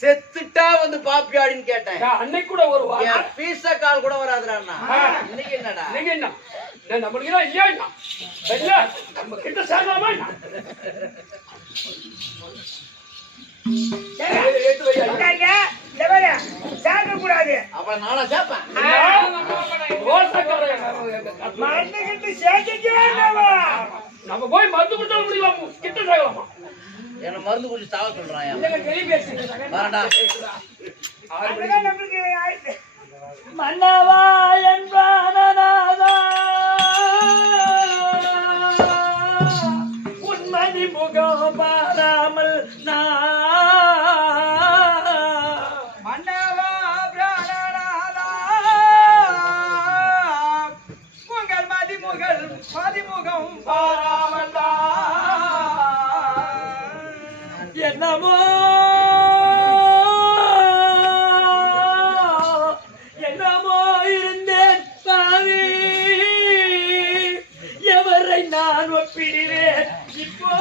செத்துட்டா வந்து பாப்பியாடின்னு கேட்டேன். அன்னைக்கு கூட வருவா. பீச கால் கூட வராதுடா. இன்னைக்கு என்னடா? இன்னைக்கு என்ன? நம்மளுக்கு தான் இல்லையா? இல்ல நம்ம கிட்ட சேரலாமா? கூடாது. அப்ப நானா சேப்பேன். நம்ம போய் மருந்து கொடுத்தாலும் முடியலாம். கிட்ட சேரலாமா? என்ன மருந்து குடிச்சு சாவ சொல்றான். மன்னவா என்பானநாதா உன்மதி முகம் பாராமல் மன்னவா பிராணநாதா உங்கள் மதிமுகம் பாராமல் என்னமோ என்னமோ இருந்தேன் பாரு எவரை நான் ஒப்பிடுவேன் இப்போ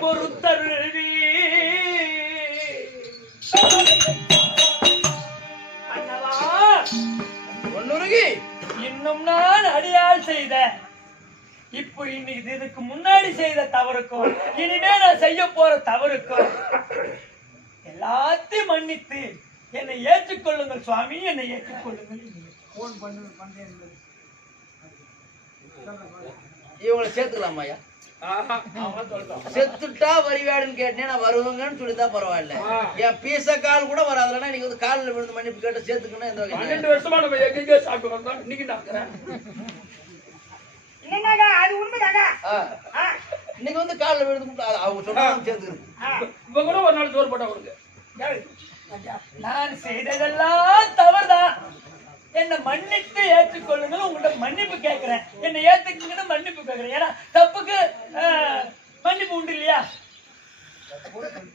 பொறுத்தருவி இன்னும் நான் அடியால் செய்த இப்போ இன்னைக்கு இதுக்கு முன்னாடி செய்த தவறுக்கும் இனிமே நான் செய்ய போற தவறுக்கும் எல்லாத்தையும் மன்னித்து என்னை ஏற்றுக்கொள்ளுங்கள் சுவாமி, என்னை ஏற்றுக்கொள்ளுங்கள். இவங்களை சேர்த்துக்கலாமா ஐயா? செத்துட்டா வருவாடுன்னு கேட்டேன். நான் வருவாங்கன்னு சொல்லிதான் பரவாயில்ல. என் பீச கால் கூட வராதுன்னா நீங்க வந்து காலில் விழுந்து மன்னிப்பு கேட்ட சேர்த்துக்கணும். எந்த 12 வருஷமா நம்ம எங்கெங்க சாப்பிடுறோம். இன்னைக்கு அது உண்மைதாங்க. இன்னைக்கு வந்து காலில் விழுந்து அவங்க சொன்னாங்க சேர்த்துக்கணும். இப்ப கூட ஒரு நாள் சோறு போட்டா கொடுங்க. நான் செய்ததெல்லாம் தவறுதான். என்னை மன்னித்து ஏற்றுக்கொள்ளுங்கள். உங்கள்கிட்ட மன்னிப்பு கேட்கிறேன். என்னை ஏத்துக்குங்கன்னு மன்னிப்பு கேட்கிறேன். ஏன்னா தப்புக்கு மன்னிப்பு உண்டு இல்லையா?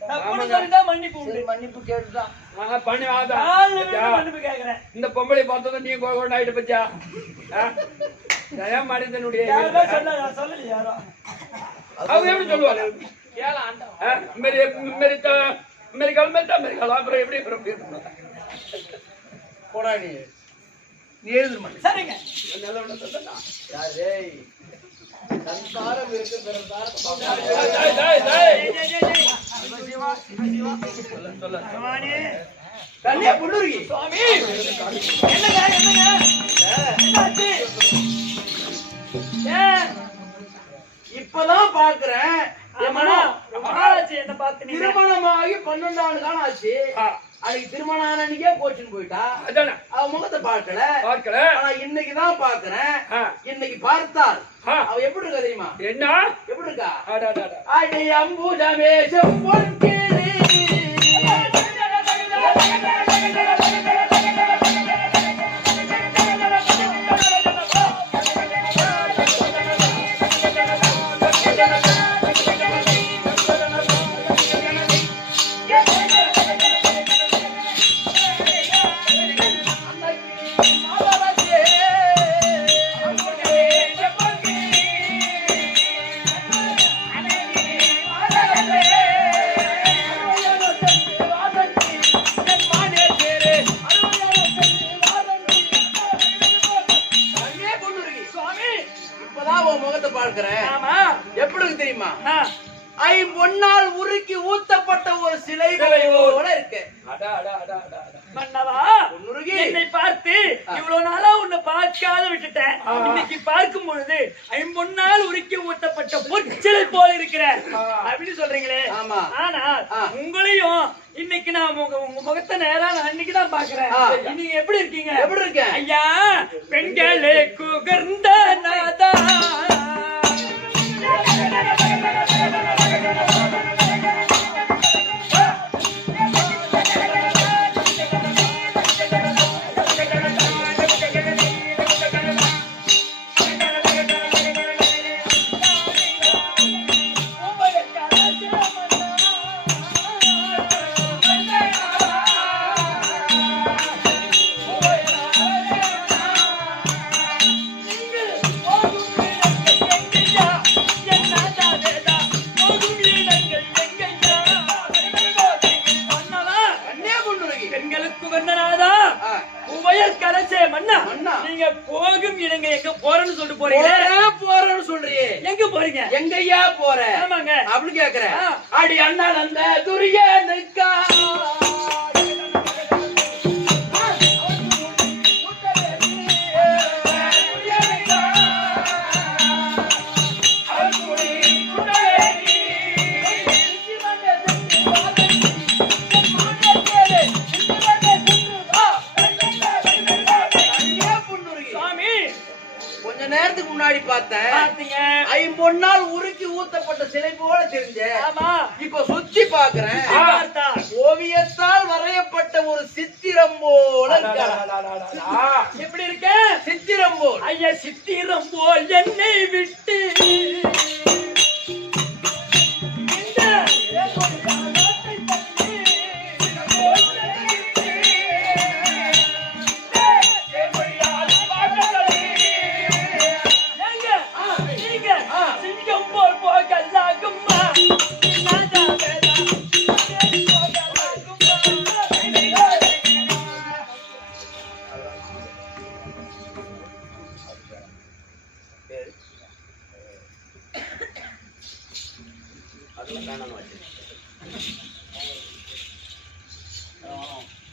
தப்புன்னு சொல்லிதான் மன்னிப்பு உண்டு. மன்னிப்பு கேட்டுதான் மன்னிப்பு கேட்கிறேன். இந்த பொம்பளை பார்த்ததும் நீ கோவம் ஆயிட்டு பச்சா மனிதனுடைய சொல்லல யாரோ அவங்க எப்படி சொல்லுவாங்க? मेरे गाल में था मेरे गाल आप எப்படி போடா நீ எழுதுமா? சரிங்க. நல்லவன தந்தா டேய் சம்சாரம் இருக்கு பெருந்தார டேய் டேய் சொல்ல சுவாமி கண்ணே புள்ளுருகி சுவாமி என்னங்க இப்பதான் பாக்குறேன். திருமணமாகி 12 ஆண்டு காலம் ஆச்சு. அதுக்கு திருமணம் ஆன அன்னைக்கே கோச்சின்னு போயிட்டா. அவ முகத்தை பார்க்கல. ஆனா இன்னைக்குதான் பாக்குறேன். இன்னைக்கு பார்த்தால் அவ எப்படி இருக்கா தெரியுமா? என்ன எப்படி இருக்கா? அடி அம்புஜமே செம்பொன்கிளி இப்பதான் உன் முகத்தை பார்க்கிறேன். ஆமா. எப்படி இருக்கு தெரியுமா? ஐம்பொன்னால் உருக்கி ஊத்தப்பட்ட ஒரு சிலை போல இருக்கு. மன்னவா, என்னை பார்த்து இவ்வளவு நாளா உன்னை பார்க்காத விட்டுட்டேன். இன்னைக்கு பார்க்கும் பொழுது ஐம்பொன்னால் உருக்கி ஊத்தப்பட்ட பொற்சிலை போல இருக்கிற அப்படின்னு சொல்றீங்களே. ஆனால் உங்களையும் இன்னைக்கு நான் உங்க முகத்தை நேரா நான் அன்னைக்குதான் பாக்குறேன். நீங்க எப்படி இருக்கீங்க? எப்படி இருக்க ஐயா? பெண்களே குகர்ந்த நாதா, நீங்க போகும் இடங்க எங்க போறேன்னு சொல்லிட்டு போறீங்க. போறேன்னு சொல்றியே, எங்க போறீங்க? எங்கய்யா போற? ஆமாங்க. அப்படி கேக்குறேன். அடி அண்ணா அந்த துரியனுக்கா நேரத்துக்கு முன்னாடி பார்த்தேன். ஐம்பொன்னால் உருக்கி ஊத்தப்பட்ட சிலை போல தெரிஞ்ச. இப்ப சுத்தி பாக்குறேன். ஓவியத்தால் வரையப்பட்ட ஒரு சித்திரம் போல. எப்படி இருக்க? சித்திரம் போல். ஐயா, சித்திரம் போல் என்னை விட்டு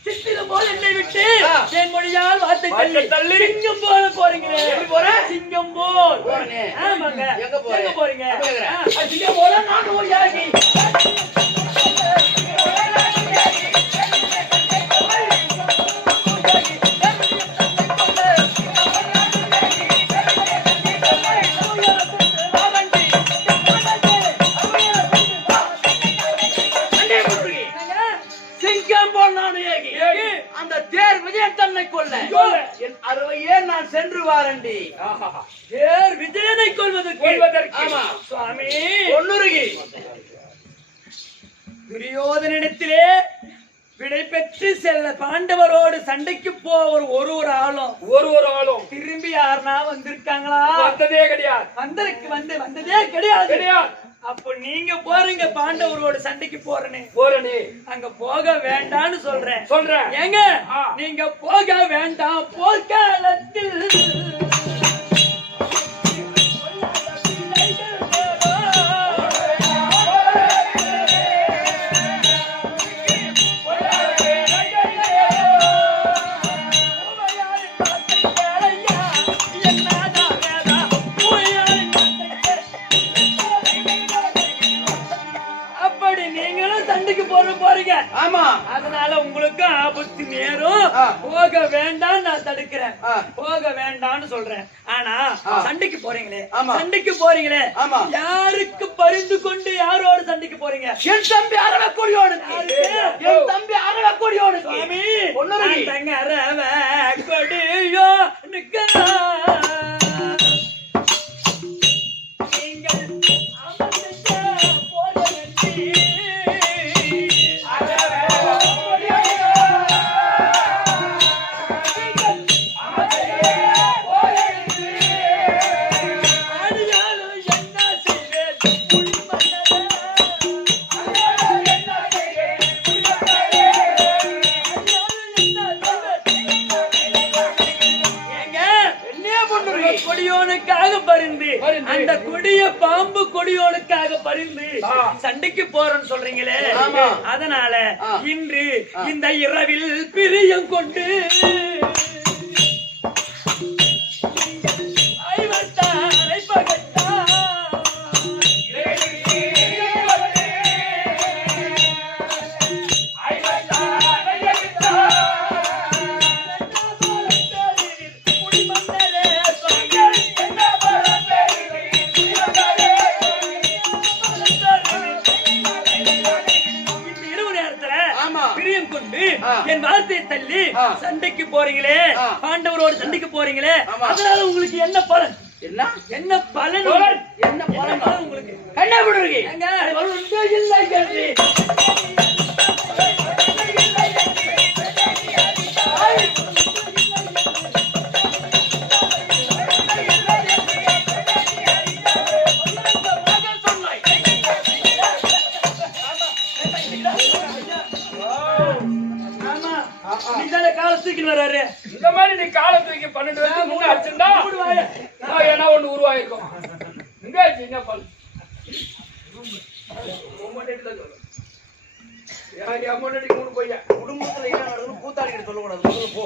சித்திரம் போல் என்னை விட்டு என் மொழியால் வார்த்தை தள்ளி சிங்கம் போல போறீங்களே. சிங்கம் போல். ஆமாங்க. எங்க போறீங்க? சிங்கம் போல நான் ஒரு யாகி. அந்த தேர் விஜயன் தன்னை கொல்ல என் அறுவையே நான் சென்று வாரண்டி. தேர் விஜயனை கொள்வதற்கு. சுவாமி ஒன்னுருகி துரியோதனிடத்திலே விடை பெற்று செல்ல பாண்டவரோடு சண்டைக்கு போவர் ஒரு ஆளும் திரும்பி யாருனா வந்திருக்காங்களா? வந்ததே கிடையாது. வந்ததே கிடையாது. அப்போ நீங்க போறீங்க பாண்டவரோட சண்டைக்கு போறனே அங்க போக வேண்டாம்னு சொல்றேன். ஏங்க நீங்க போக வேண்டாம். போர்க்காலத்தில் போறீங்க. ஆமா. அதனால உங்களுக்கு ஆபத்து நேரும். போக வேண்டாம் நான் தடுக்கிறேன். போக வேண்டாம்னு சொல்றேன். ஆனா சண்டைக்கு போறீங்களே. யாருக்கு பரிந்து கொண்டு யாரோட சண்டைக்கு போறீங்க? என் தம்பி அரவக்கொடியோனுக்கு. சாமி தங்க அரவக்கொடியோ நிக்கிறா. கொடியோனுக்காக பரிந்து அந்த கொடிய பாம்பு கொடியோனுக்காக பரிந்து சண்டைக்கு போறேன்னு சொல்றீங்களே, அதனால இன்று இந்த இரவில் பிரியம் கொண்டு ஐவத்தாரை பகத்தா என் வார்த்தையை தள்ளி சண்டைக்கு போறீங்களே, பாண்டவரோடு சண்டைக்கு போறீங்களே, அதனால உங்களுக்கு என்ன பலன்? என்ன பலன்? என்ன பலன் உங்களுக்கு? கண்ணா விடுறீங்க வராரு. இந்த மாதிரி நீ காலை தூக்கி 12 வருஷம் முன்ன அடிச்சுட்டா ஏன்னா ஒண்ணு உருவாயிருக்கும். இங்க என்ன பல் குடும்பத்துல என்ன நடக்குது கூத்தாடிக்கிட்ட சொல்லக்கூடாது. போ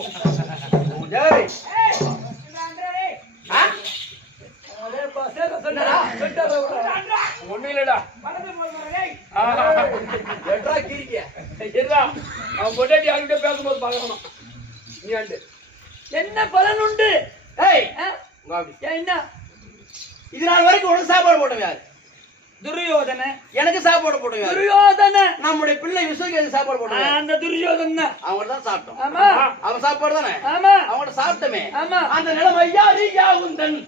ஒண்ணு இல்லடா அவன் பொண்டாட்டி யாருக்கிட்ட பேசும்போது பார்க்கணும். என்ன பலன் உண்டு? என்ன இது நாள் வரைக்கும் ஒண்ணு சாப்பாடு போட்டோம் யாரு? துரியோதன. எனக்கு சாப்பாடு போட்டோம் யாரு? துரியோதன. நம்முடைய பிள்ளை விசுவுக்கு சாப்பாடு போட்டோம். அந்த துரியோதன அவங்க தான் சாப்பிட்டோம். ஆமா, அவன் சாப்பாடு தானே. ஆமா, அவங்கள்ட்ட சாப்பிட்டமே. ஆமா, அந்த நிலைமை யாரு யாவுந்தன்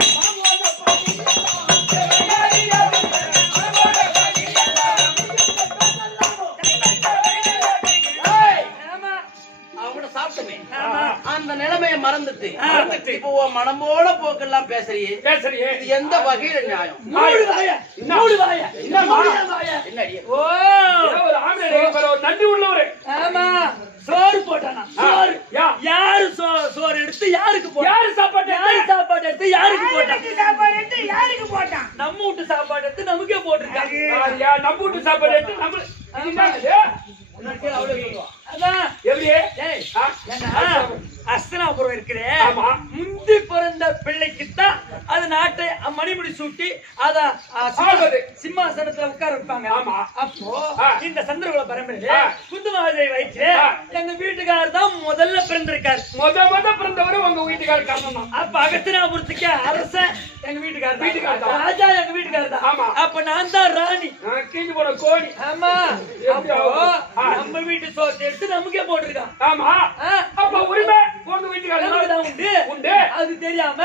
சாப்பிட்டமே. அந்த நிலைமையை மறந்துட்டு இப்போ மனமோட போக்கெல்லாம் பேசுறியே, இது எந்த வகையில நியாயம்? நன்றி உள்ளவரு. ஆமா, சோறு போட்டானா? சோறு யாரு? சோறு எடுத்து யாருக்கு போட்டா? யாரு சாப்பாடு எடுத்து யாருக்கு போட்டா? சாப்பாடு எடுத்து யாருக்கு போட்டான்? நம்ம வீட்டு சாப்பாடு எடுத்து நமக்கே போட்டிருக்காங்க. நம்ம வீட்டு சாப்பாடு எடுத்து அஸ்தனாபுரம் இருக்கிறே, முந்தி பிறந்த பிள்ளைக்குத்தான் அது நாட்டை மணிமுடி சூட்டி அத சிம்மாசனத்துல உட்கார வைப்பாங்க. அப்போ இந்த சந்திரகுல பரம்பரையில புதுமாதை வயிற்று எங்க வீட்டுக்காரர் தான் முதல்ல பிறந்திருக்காரு. பிறந்தவரு உங்க வீட்டுக்காரர் காரணம். அப்ப அகஸ்தனாபுரத்துக்கு அரச எங்க வீட்டுக்காரர், ராஜா எங்க வீட்டுக்காரர் தான். அப்ப நான் தான் ராணி, கீழே போன கோடி. ஆமா, நம்ம வீட்டு சோத்தை எடுத்து நமக்கே போட்டிருக்கான். ஆமா, அப்ப உரிமை உங்க வீட்டுக்காரர் உண்டு. அது தெரியாம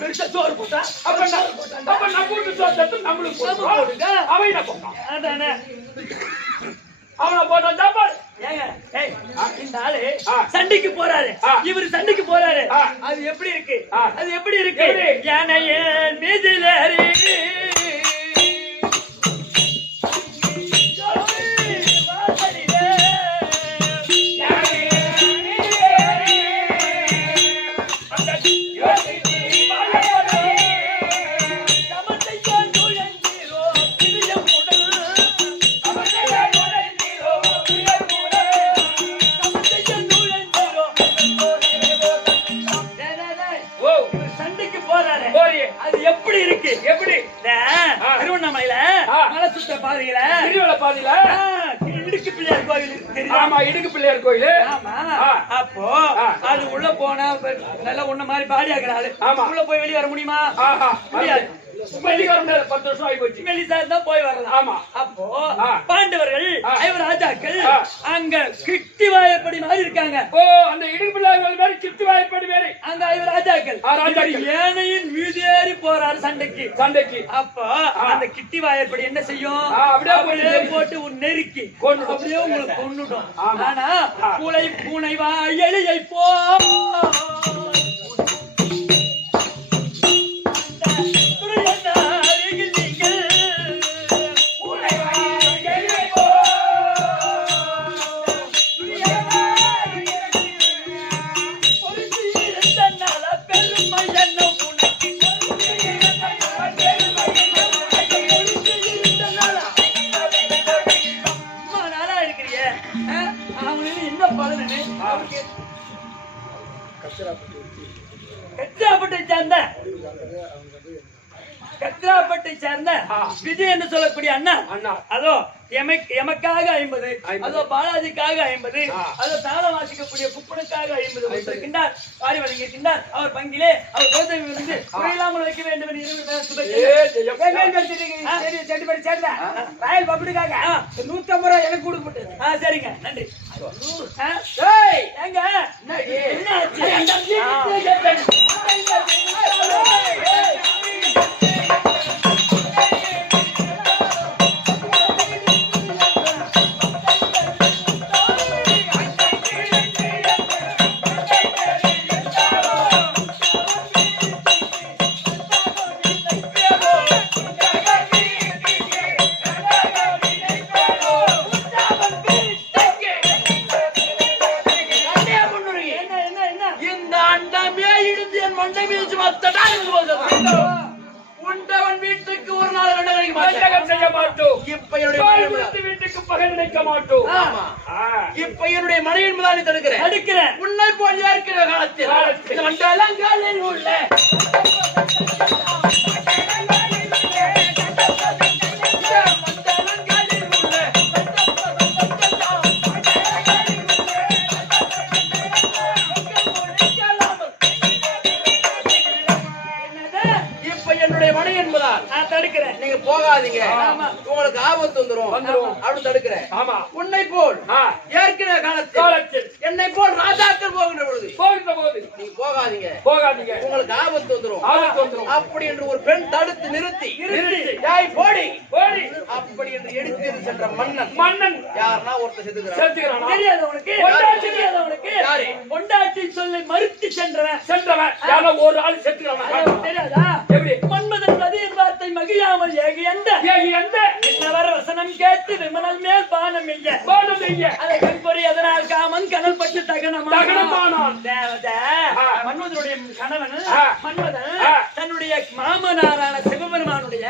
பெருசா சோறு போட்டா அப்ப நம்ம வீட்டு சோத்தை எடுத்து நம்மளுக்கு போட்டுங்க. அவன் என்ன போட்டான்? அதானே அவனை போட்ட சாப்பாடு. இந்த ஆளு சண்டைக்கு போறாரு, இவரு சண்டைக்கு போறாரு. அது எப்படி இருக்கு? அது எப்படி இருக்கு? யானைய மீதில திருவண்ணாமலையில மலை சுத்த பாதையில இடுக்கு பிள்ளையார் கோயில் தெரியுமா? இடுக்கு பிள்ளையார் கோயில். அப்போ அது உள்ள போனா நல்லா உன்ன மாதிரி பாடி ஆக்குறாரு. உள்ள போய் வெளியே வர முடியுமா? முடியாது. 10 வருஷம் ஆகி போச்சு. மெலிசா தான் போய் வரலாம். ஆமா. அப்போ பாண்டவர்கள் ராஜாக்கள் அங்க கிட்டி வாயப்படி மாதிரி இருக்காங்க. ஓ, அந்த இடுக்கு பிள்ளையார் மாதிரி கிட்டி வாயப்படி மாதிரி அங்க ராஜாக்கள் ஏனையின் மீதேறி போறாரு சண்டைக்கு. அப்போ அந்த கிட்டி வாயப்படி என்ன செய்யும்? அப்படியே போட்டு நெருக்கி அப்படியே உங்களுக்கு கொன்னுடும். ஆனா பூனை வாயலியை போ கத்திராப்பட்டை சேர்ந்த விஜய் என்று சொல்லக்கூடிய அண்ணா அண்ணா அதோ எமக்காக 50, அதோ பாலாஜிக்காக 50, அதோ தாளம் வாசிக்கக்கூடிய குப்பனுக்காக 50 வைத்திருக்கின்றார். வாரி வழங்கியிருக்கின்றார். அவர் பங்கிலே அவர் கோத்தவி வந்து குறையில்லாமல் வைக்க வேண்டும் என்று ராயல் பப்ளிக்காக 150 ரூபாய் எனக்கு கொடுக்கப்பட்டது. சரிங்க, நன்றி. ஏங்க என்ன ஆச்சு? உண்டவன் வீட்டுக்கு ஒரு நாள் செய்ய மாட்டோம். இப்ப வீட்டுக்கு பகல் நினைக்க மாட்டோம். இப்ப என்னுடைய மனைவியின் முதலாளி தடுக்கிறேன். உன்னை போல் ஏற்கிற காலத்தில் மண்டலங்களில் உள்ள தடுக்கிறேன். நீங்க போகாதீங்க, உங்களுக்கு ஆபத்து வந்துரும் அப்படின்னு தடுக்கிறேன். உன்னை போல் ஏற்கிற காலத்தில் என்னை போல் ராஜாக்கள் போகின்ற பொழுது நீங்க போகாதீங்க, உங்களுக்கு ஆபத்து வந்துரும் அப்படி என்று ஒரு பெண் தடுத்து நிறுத்தி போடி அப்படி என்று எடுத்து சென்ற மன்னன் யாருன்னா ஒருத்தர் செத்துக்கிறான். தெரியாது உனக்கு? பொண்டாட்டி சொல்லி மறுத்து சென்றவன் யாரோ ஒரு ஆள் செத்துக்கிறான். தெரியாதா? மன்மதன் பதியின் வார்த்தை மகிழாமல் ஏகி எந்த வர வசனம் கேட்டு விமனல் மேல் பானம் செய்ய அதை கண்பொறி அதனால் காமன் கனல் பட்டு தகனமானான். மன்மதனுடைய கணவன் மன்மதன் தன்னுடைய மாமனாரான சிவபெருமானுடைய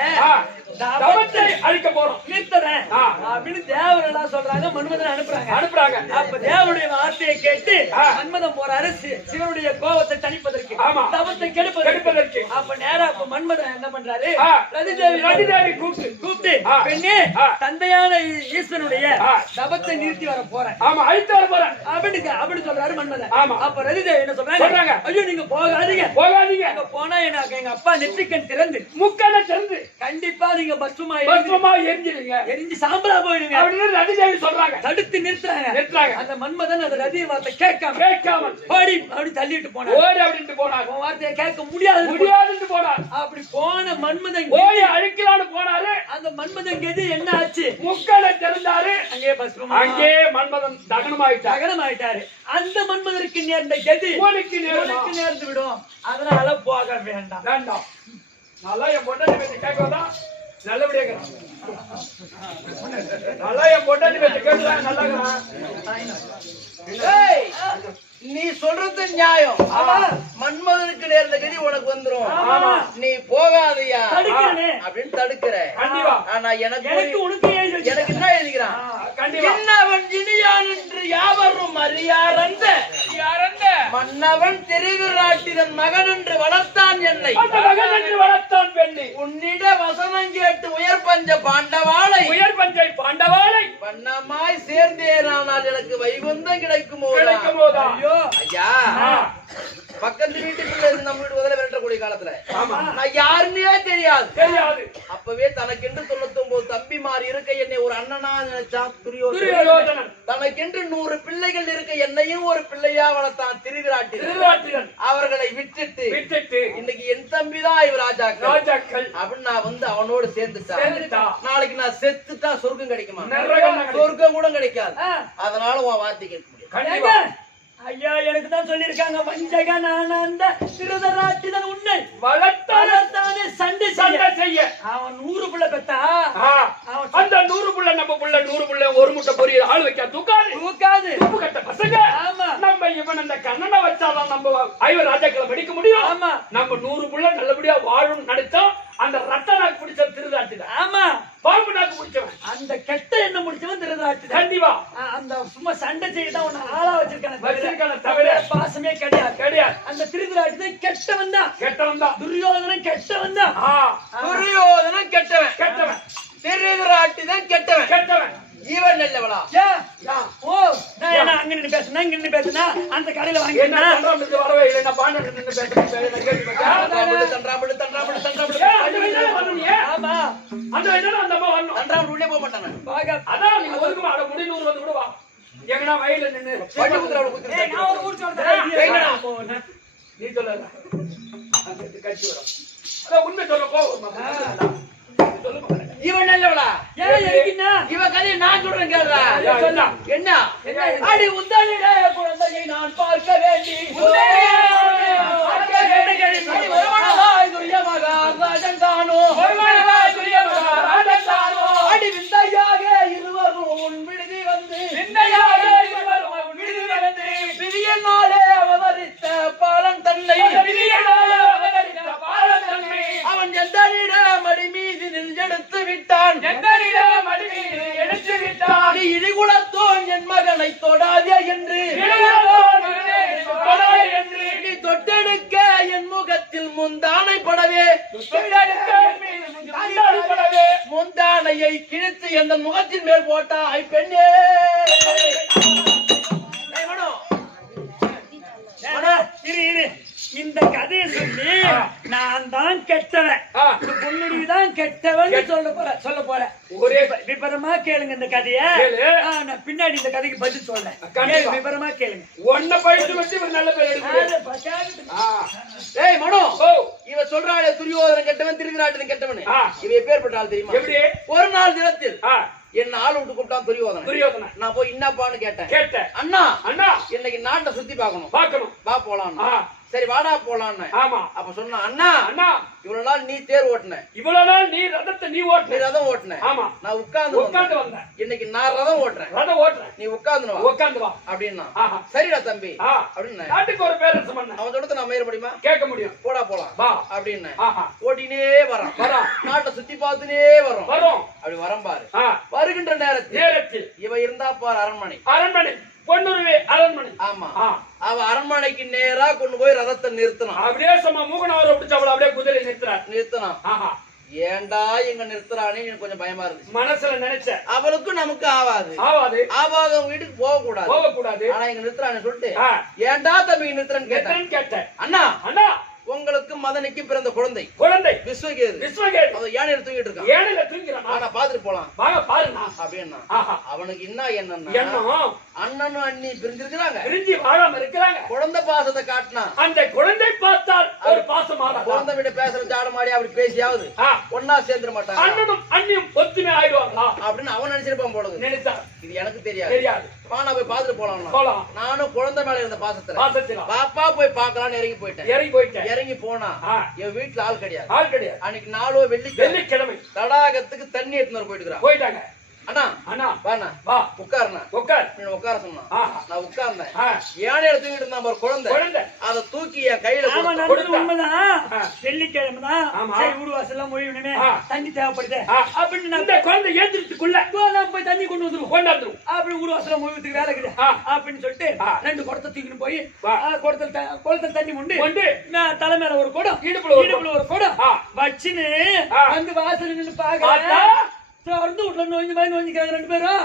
தவத்தை அழிக்க போறோம் நிறுத்துறேன் அப்படின்னு தேவரெல்லாம் சொல்றாங்க. மன்மதன் அனுப்புறாங்க. அப்ப தேவனுடைய வார்த்தையை கேட்டு மன்மதன் போறாரு சிவனுடைய கோபத்தை தணிப்பதற்கு, தவத்தை கெடுப்பதற்கு. அப்ப நேரா அப்ப மன்மதன் என்ன பண்றாரு? ரதிதேவி கூப்பிட்டு பெண்ணே, தந்தையான ஈஸ்வரனுடைய தவத்தை நிறுத்தி வர போறேன், அழித்து வர போறேன் அப்படின்னு சொல்றாரு மன்மதன். அப்ப ரதிதேவி என்ன சொல்றாங்க? ஐயோ நீங்க போகாதீங்க, அங்க போனா எங்க அப்பா நெற்றிக்கண் திறந்து முக்கண்ண திறந்து கண்டிப்பா நீங்க பஸ்மா எரிஞ்சிடுங்க, எரிஞ்சு சாம்பலா போயிடுங்க அப்படின்னு ரதிதேவி சொல்றாங்க. தடுத்து நிறுத்துறாங்க. அந்த மன்மதன் அந்த ரதி வார்த்தை கேட்காம ஓடி அப்படி தள்ளிட்டு போனார். வார்த்தையை கேட்க முடியாது போனார். அப்படி போன மன்மதன் ஓடி அழிக்கலான்னு போனாரு. அந்த மன்மதன் கெதி என்ன ஆச்சு? முக்கலை திறந்தாரு. அங்கே மன்மதன் தகனமாயிட்டாரு. அந்த மன்மதனுக்கு நேர்ந்த கெதி உனக்கு நேர்ந்து விடும். அதனால போக வேண்டாம். நல்லா என் பொண்டாட்டி பேச்சு கேட்கறதா நல்லபடியா நல்லா என் பொண்டாட்டி பேச்சு கேட்டுதான் நல்லா. நீ சொல்றது நியாயம். மன்மதனுக்கு நேர்ந்த கதி உனக்கு வந்துரும், நீ போகாதையா அப்படின்னு தடுக்கிற. ஆனா எனக்கு என்ன எழுதிக்கிறான்? என்னவன் இனியான் என்று யாவரும் அறியாரந்த மன்னவன் திருவிராட்டிதன் மகன் என்று வளர்த்தான் என்னை, வளர்த்தான் பெண்ணை. உன்னிட வசனம் கேட்டு உயர் பஞ்சை பாண்டவாளை வண்ணமாய் சேர்ந்தேனானால் எனக்கு வைகுந்தம் கிடைக்குமோ? ஐயோ ஐயா, பக்கத்து வீட்டுக்குள்ள இருந்து நம்ம வீட்டு முதல்ல விரட்டக்கூடிய காலத்துல நான் யாருன்னே தெரியாது. அப்பவே தனக்கென்று 99 தம்பிமார் இருக்க என்னை ஒரு அண்ணனா நினைச்சான் துரியோதனன். தனக்கென்று 100 பிள்ளைகள் இருக்க என்னையும் ஒரு பிள்ளையா வளர்த்தான் திருவிராட்டிரன். அவர்களை விட்டுட்டு இன்னைக்கு என் தம்பிதான் இவர் ராஜாக்கள் அப்படின்னு நான் வந்து அவனோடு சேர்ந்துட்டான். நாளைக்கு நான் செத்துட்டா சொர்க்கம் கிடைக்குமா? சொர்க்கம் கூட கிடைக்காது. அதனால உன் வார்த்தை கேட்க முடியும். ஐயா, எனக்கு தான் சொல்லிருக்காங்க, வஞ்சகன் ஆனந்த திருதராட்டிதன் உன்னை வளர்த்தானே சண்டை செய்ய. அவன் 100 புள்ள பெத்தா, அந்த 100 புள்ள நம்ம புள்ள 100 புள்ள ஒரு முட்டை பொரிய ஆள் வைக்க தூக்காது உப்பு கட்ட பசங்க. நம்ம இவன் அந்த கண்ணனை வச்சாதான் நம்ம 5 ராஜாக்களை படிக்க முடியும். நம்ம 100 புள்ள நல்லபடியா வாழும் நினைச்சோம். அந்த ரத்த நாக்கு பிடிச்ச திருதாட்டிதான், பாம்பு நாக்கு பிடிச்சவன், அந்த கெட்ட எண்ணம் முடிச்சவன் திருதாட்டிதான். திருதராட்டு கண்டிப்பா அந்த சும்மா சண்டை செய்ய தான் உன்னை ஆளா வச்சிருக்கான வச்சிருக்கான தவிர பாசமே கிடையாது கிடையாது. அந்த திருதராட்டு தான் கெட்டவன் தான். கெட்டவன் தான். துரியோதனன் கெட்டவன் தான். துரியோதனன் கெட்டவன். கெட்டவன். திருதராட்டி தான் கெட்டவன். கெட்டவன். இவன் நல்லவளா? ஓ நான் என்ன அங்க நின்னு பேசுனா இங்க நின்னு பேசுனா அந்த கடையில வாங்கி என்ன தண்டராம வரவே இல்லை. நான் பாண்ட நின்னு பேசுறேன். தண்டராமடு ஆமா அந்த வேணா அந்த அம்மா வரணும். தண்டராமடு உள்ளே போக மாட்டானே. பாக அதான் நீங்க ஒதுக்குமா அட முடி 100 வந்து கூட வா. எங்கனா வயல்ல நின்னு பட்டு குதிரவள குதிரை. ஏய் நான் ஒரு ஊர் சொல்றேன். நீ சொல்லல. அந்த கட்சி வரும். அத உண்மை சொல்ல கோவமா. சொல்லுமா. இவன் நல்லவளா? ஏன் எதுக்குன்னா இவ கதையை நான் சொல்றேன் கேளுடா. என்ன? என்ன? அடி உந்தானிடே குழந்தையை நான் பார்க்க வேண்டி அடி வருவனதாய் துரியமகா ராஜன்தானோ அடி விந்தையாக இருவரும் உன் விடுதி வந்து பிரிய நாளே அவதரித்த பாலன் தன்னை அவன் எந்தனிட மடி மீது நெஞ்செடுத்து விட்டான். நீ இடிகுலத்தோன் என் மகனை தொடாதே என்று நீ தொட்டெடுக்க என் முகத்தில் முந்தானை படவே முந்தானையை கிழித்து எந்த முகத்தின் மேல் போட்டாய் பெண்ணே. இரு இந்த கதையை சொல்லி நான் தான் கெட்டவன் பொண்ணுதான் கெட்டவன் சொல்ல போறேன். ஒரே விபரமா கேளுங்க இந்த கதைய. நான் பின்னாடி இந்த கதைக்கு பதில் சொல்றேன். விபரமா கேளுங்க. ஒன்ன பயிற்சி வச்சு ஒரு நல்ல பேர் எடுக்கணும். ஏய் மனோ, இவ சொல்றாளே துரியோதனன் கெட்டவன் திருதராட்டிரன் கெட்டவன். இவ எப்பேற்பட்ட ஆள் தெரியுமா? எப்படி? ஒரு நாள் தினத்தில் என்ன ஆள் விட்டு கூப்பிட்டான் துரியோதனன். நான் போய் என்னப்பான்னு கேட்டேன். அண்ணா இன்னைக்கு நாட்டை சுத்தி பார்க்கணும். வா போலாம். சரி வாடா போலான்னு. அப்ப சொன்னா அண்ணா இவ்வளவு நாள் நீ தேர் ஓட்டுன, இவ்வளவு நாள் நீ ரதத்தை நீ ரதம் ஓட்டுன. நான் உட்கார்ந்து வந்தேன். இன்னைக்கு நான் ரதம் ஓட்டுறேன், நீ உட்கார்ந்து வா அப்படின்னா. சரிடா தம்பி அப்படின்னு நாட்டுக்கு ஒரு பேரரசு பண்ண அவன் சொல்றது நான் மயிர முடியுமா? கேட்க முடியும். போடா போலாம் வா அப்படின்னு ஓட்டினே வரான். நாட்டை சுத்தி பார்த்துனே வரும். அப்படி வரம் பாரு. வருகின்ற நேரத்தில் இவ இருந்தா பாரு அரண்மனை பொன்னுருவே அரண்மனை. ஆமா அவ அரண்மனைக்கு நேரா கொண்டு போய் ரதத்தை நிறுத்தணும். அப்படியே சும்மா மூகனாவரை பிடிச்ச அவளை அப்படியே குதிரை நிறுத்தணும். ஏண்டா எங்க நிறுத்துறானே எனக்கு கொஞ்சம் பயமா இருக்கு. மனசுல நினைச்ச அவளுக்கும் நமக்கு ஆவாது அவங்க வீட்டுக்கு போக கூடாது. ஆனா எங்க நிறுத்துறானே சொல்லிட்டு ஏண்டா தம்பி நிறுத்துறேன்னு கேட்டேன். அண்ணா உங்களுக்கு மதனிக்கு பிறந்த குழந்தை விஸ்வகேது அவன் யானையில தூங்கிட்டு இருக்கான். ஆனா பாத்துட்டு போலாம் அப்படின்னா அவனுக்கு என்னன்னா அண்ணனும் அண்ணி பிரிஞ்சிருக்கிறாங்க. குழந்தை பாசத்தை காட்டினா அந்த குழந்தை பார்த்தால் ஒரு பாசம் குழந்தை விட பேசுற ஜாட மாடி அப்படி பேசியாவது ஒன்னா சேர்ந்துட மாட்டாங்க. அண்ணனும் அண்ணியும் ஒத்துமை ஆயிடுவாங்களா அப்படின்னு அவன் நினைச்சிருப்பான் போடுது. நினைச்சா இது எனக்கு தெரியாது. நான் போய் பாத்துட்டு போலாம். நானும் குழந்தை மேல இருந்த பாசத்துல பாப்பா போய் பாக்கலாம்னு இறங்கி போனா என் வீட்டுல ஆள் கிடையாது. அன்னைக்கு நாளோ வெள்ளிக்கிழமை தடாகத்துக்கு தண்ணி எடுத்துன்னு போயிட்டாங்க. அண்ணா வா உட்கார சொன்னா. நான் உட்கார்ந்தேன். யானையில தூக்கிட்டு இருந்தா ஒரு குழந்தை அதை தூக்கி என் கையில வெள்ளிக்கிழமைதான் ஊடுவாசல்லாம் மொழியுமே தண்ணி தேவைப்படுது அப்படின்னு அந்த குழந்தை ஏந்திரத்துக்குள்ள போய் தண்ணி கொண்டு வந்துரும் அப்படி ஊடுவாசல்லாம் மொழிவுக்கு வேலை இருக்குது அப்படின்னு சொல்லிட்டு 2 குடத்தை தூக்கிட்டு போய் குளத்துல தண்ணி கொண்டு நான் தலை மேல ஒரு குடம் இடுப்புல ஒரு குடம் வச்சுன்னு வந்து வாசல் நின்று பாக்க தொடர்ந்து வீட்டுல நோஞ்சிக்கிறாங்க 2 பேரும்.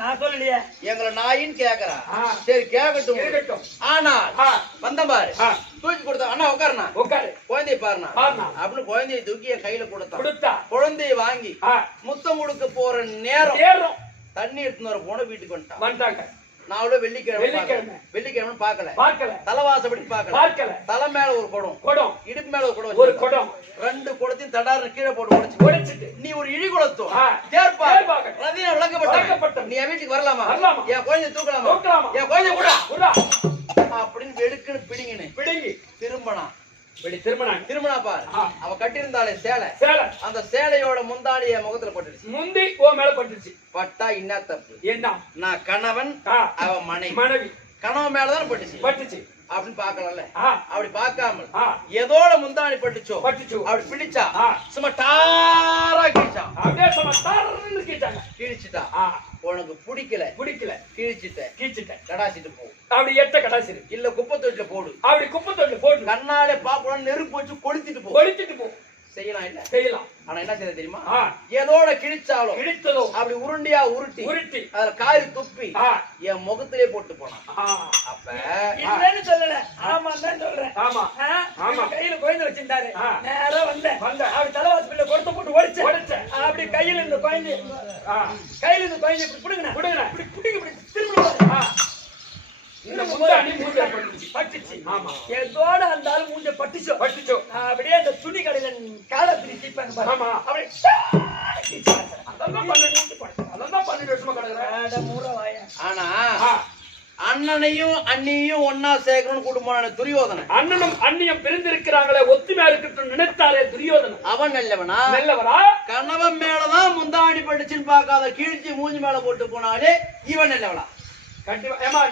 நான் சொல்லலையே எங்களை நாயின்னு கேக்குறா. சரி கேட்கட்டும். ஆனா வந்த பாரு தூக்கி கொடுத்தா. அண்ணா உட்காரு குழந்தைய பாருண்ணா அப்படின்னு குழந்தைய தூக்கி என் கையில கொடுத்தா. குழந்தைய வாங்கி முத்தம் கொடுக்க போற நேரம் தண்ணி எடுத்துன்னு போன வீட்டுக்கு வந்துட்டாங்க. நான் வெள்ளிக்கிழமை பாக்கல. தலைவாசப்படி பாக்கல. தலை மேல ஒரு குடம் இடுப்பு மேல ஒரு குடம் 2 குடத்தையும் தடார கீழே போட்டு உடைச்சிட்டு நீ ஒரு இழி குளத்தோ விளக்கப்பட்ட நீ என் வீட்டுக்கு வரலாமா? என் குழந்தைய தூக்கலாமா? என் குழந்தைய கூட அப்படின்னு வெடுக்குன்னு பிடிங்கி திரும்பினா பாரு. அவ கட்டிருந்தாலே சேலை அந்த சேலையோட முந்தானிய முகத்துல பட்டுருச்சு. பட்டா என்ன தப்பு? என்ன? நான் கணவன் அவ மனைவி. கணவன் மேலதான் பட்டுச்சு. அப்படின்னு பாக்கலாம்ல. ஆ. அப்படி பார்க்காமல் ஆ. எதோட முந்தாணி பட்டுச்சோ பட்டுச்சு. அப்படி பிடிச்சா ஆ. சும்மா டாரா கிழிச்சா. அப்படியே சும்மா தர்ன்னு கீச்சாங்க. கிழிச்சிட்டா. ஆ. உனக்கு பிடிக்கல பிடிக்கல. கிழிச்சிட்ட கீச்சிட்டேன். கடாசிட்டு போ. அப்படி எட்ட கடாசிரு. இல்ல குப்பை தொட்டில போடு. அப்படி குப்பை தொட்டில போட்டு கண்ணாலே பாப்போம் நெருப்பு வச்சு கொளுத்திட்டு போ. கொளுத்திட்டு போ. செய்யலாம் இல்ல செய்யலாம். ஆனா என்ன செய்ய தெரியுமா? ஆ. எதோட கிழிச்சாலும் இடித்ததோ அப்படி உருண்டியா உருட்டி உருட்டி அதுல காரி துப்பி ஆ. என் முகத்திலே போட்டு போனான். ஆ. அப்ப இல்லன்னு சொல்லல, ஆமான்னு தான் சொல்றேன். ஆமா. ஆ, ஆமா. கையில குழந்தை வச்சிருந்தாரு. ஆ. நேரா வந்தேன். வந்த. அப்படி தலைவாசல்ல கொடுத்து போட்டு ஓடிச்சேன். ஓடிச்சேன். அப்படி கையில இந்த குழந்தை ஆ. கையில இந்த குழந்தை இப்படி புடுங்கினேன். புடுங்கினேன். இப்படி புடுங்கி இப்படி திரும்ப ஆ. இந்த முந்தாணி மூஞ்ச பட்டுச்சு. பட்டுச்சு. ஆமா. எதோட அந்த ஆளு மூஞ்ச பட்டுச்சோ. பட்டுச்சோ. அப்படியே அந்த துணி கடையில காலை பிடிச்சிப்பாங்க பாரு. ஆமா. அப்படியே அதெல்லாம் 12 வருஷமா கிடக்குறேன். ஆனா ஆ. அண்ணனையும் அண்ணியும் ஒன்னா சேர்க்கணும்னு குடும்பமான துரியோதனன் அண்ணனும் அண்ணியும் பிரிந்திருக்கிறாங்களே, ஒத்துமையா இருக்கட்டும் நினைத்தாரே துரியோதனன். அவன் நல்லவனா? நல்லவரா? கணவன் மேலதான் முந்தாணி பட்டுச்சுன்னு பார்க்காத கீழ்ச்சி மூஞ்சி மேல போட்டு போனாலே இவன் நல்லவனா? கண்டிப்பா. ஏமா